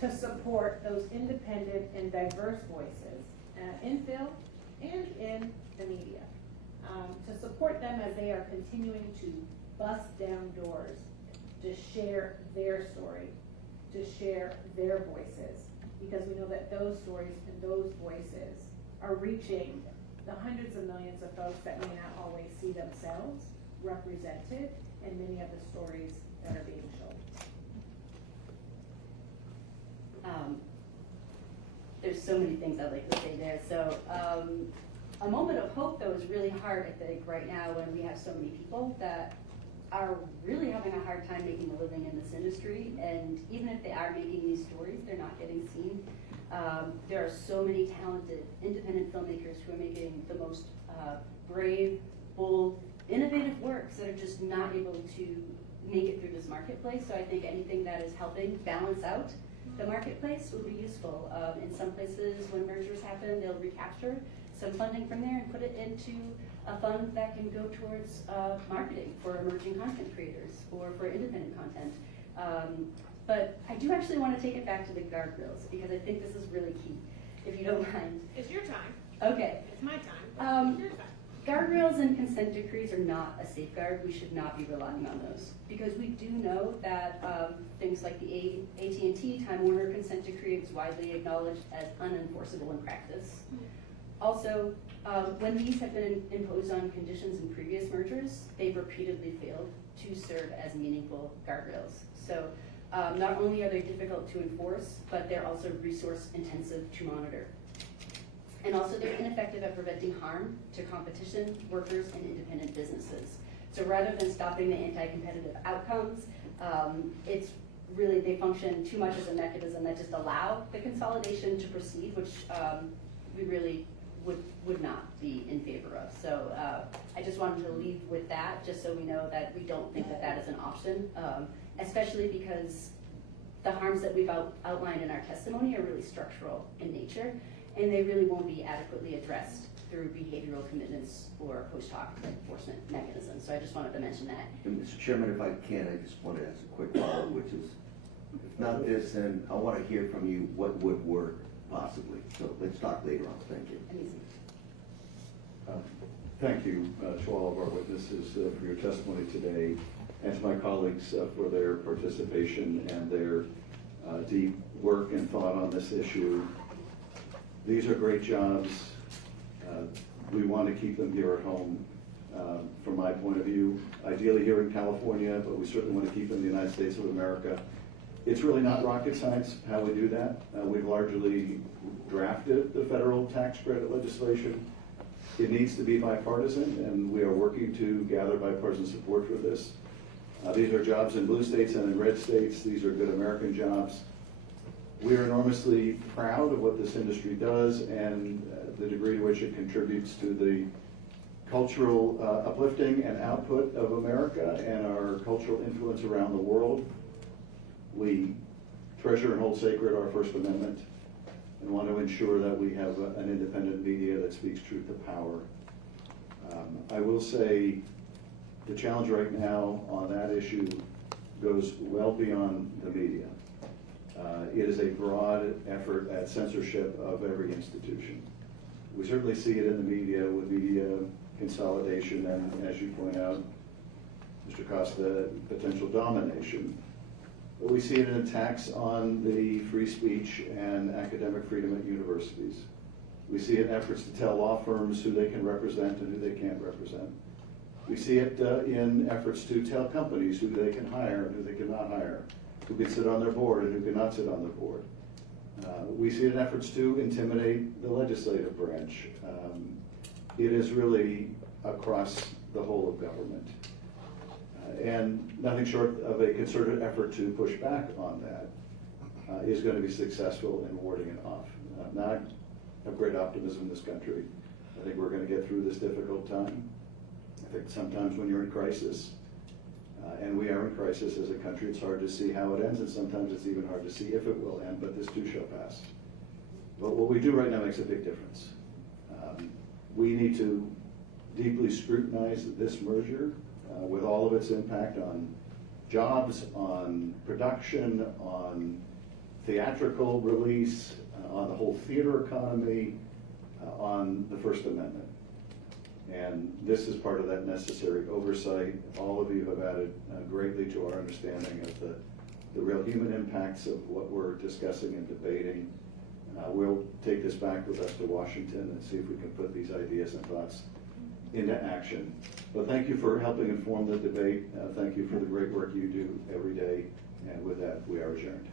to support those independent and diverse voices in film and in the media. To support them as they are continuing to bust down doors, to share their story, to share their voices, because we know that those stories and those voices are reaching the hundreds of millions of folks that may not always see themselves represented in many of the stories that are being shown. There's so many things I'd like to say there. So A moment of hope, though, is really hard, I think, right now when we have so many people that are really having a hard time making a living in this industry, and even if they are making these stories, they're not getting seen. There are so many talented independent filmmakers who are making the most brave, bold, innovative works that are just not able to make it through this marketplace. So I think anything that is helping balance out the marketplace would be useful. In some places, when mergers happen, they'll recapture some funding from there and put it into a fund that can go towards marketing for emerging content creators or for independent content. But I do actually want to take it back to the guardrails because I think this is really key, if you don't mind. It's your time. Okay. It's my time. It's your time. Guardrails and consent decrees are not a safeguard. We should not be relying on those because we do know that things like the AT&T Time Warner consent decree is widely acknowledged as unenforceable in practice. Also, when these have been imposed on conditions in previous mergers, they've repeatedly failed to serve as meaningful guardrails. So not only are they difficult to enforce, but they're also resource intensive to monitor. And also they're ineffective at preventing harm to competition, workers, and independent businesses. So rather than stopping the anti-competitive outcomes, it's really, they function too much as a mechanism that just allow the consolidation to proceed, which we really would not be in favor of. So I just wanted to leave with that, just so we know that we don't think that that is an option, especially because the harms that we've outlined in our testimony are really structural in nature, and they really won't be adequately addressed through behavioral commitments or post hoc enforcement mechanisms. So I just wanted to mention that. And Mr. Chairman, if I can, I just want to ask a quick follow-up, which is, if not this, then I want to hear from you what would work possibly. So let's talk later on. Thank you. Amazing. Thank you to all of our witnesses for your testimony today, and to my colleagues for their participation and their deep work and thought on this issue. These are great jobs. We want to keep them here at home. From my point of view, ideally here in California, but we certainly want to keep them in the United States of America. It's really not rocket science how we do that. We've largely drafted the federal tax credit legislation. It needs to be bipartisan, and we are working to gather bipartisan support for this. These are jobs in blue states and in red states. These are good American jobs. We are enormously proud of what this industry does and the degree to which it contributes to the cultural uplifting and output of America and our cultural influence around the world. We treasure and hold sacred our First Amendment and want to ensure that we have an independent media that speaks truth to power. I will say the challenge right now on that issue goes well beyond the media. It is a broad effort at censorship of every institution. We certainly see it in the media with media consolidation and, as you point out, Mr. Costa, potential domination. But we see it in attacks on the free speech and academic freedom at universities. We see it in efforts to tell law firms who they can represent and who they can't represent. We see it in efforts to tell companies who they can hire and who they cannot hire, who can sit on their board and who cannot sit on their board. We see it in efforts to intimidate the legislative branch. It is really across the whole of government. And nothing short of a concerted effort to push back on that is going to be successful in warding it off. Now, I have great optimism in this country. I think we're going to get through this difficult time. I think sometimes when you're in crisis, and we are in crisis as a country, it's hard to see how it ends, and sometimes it's even hard to see if it will end, but this too shall pass. But what we do right now makes a big difference. We need to deeply scrutinize this merger with all of its impact on jobs, on production, on theatrical release, on the whole theater economy, on the First Amendment. And this is part of that necessary oversight. All of you have added greatly to our understanding of the real human impacts of what we're discussing and debating. We'll take this back with us to Washington and see if we can put these ideas and thoughts into action. But thank you for helping inform the debate. Thank you for the great work you do every day. And with that, we are adjourned.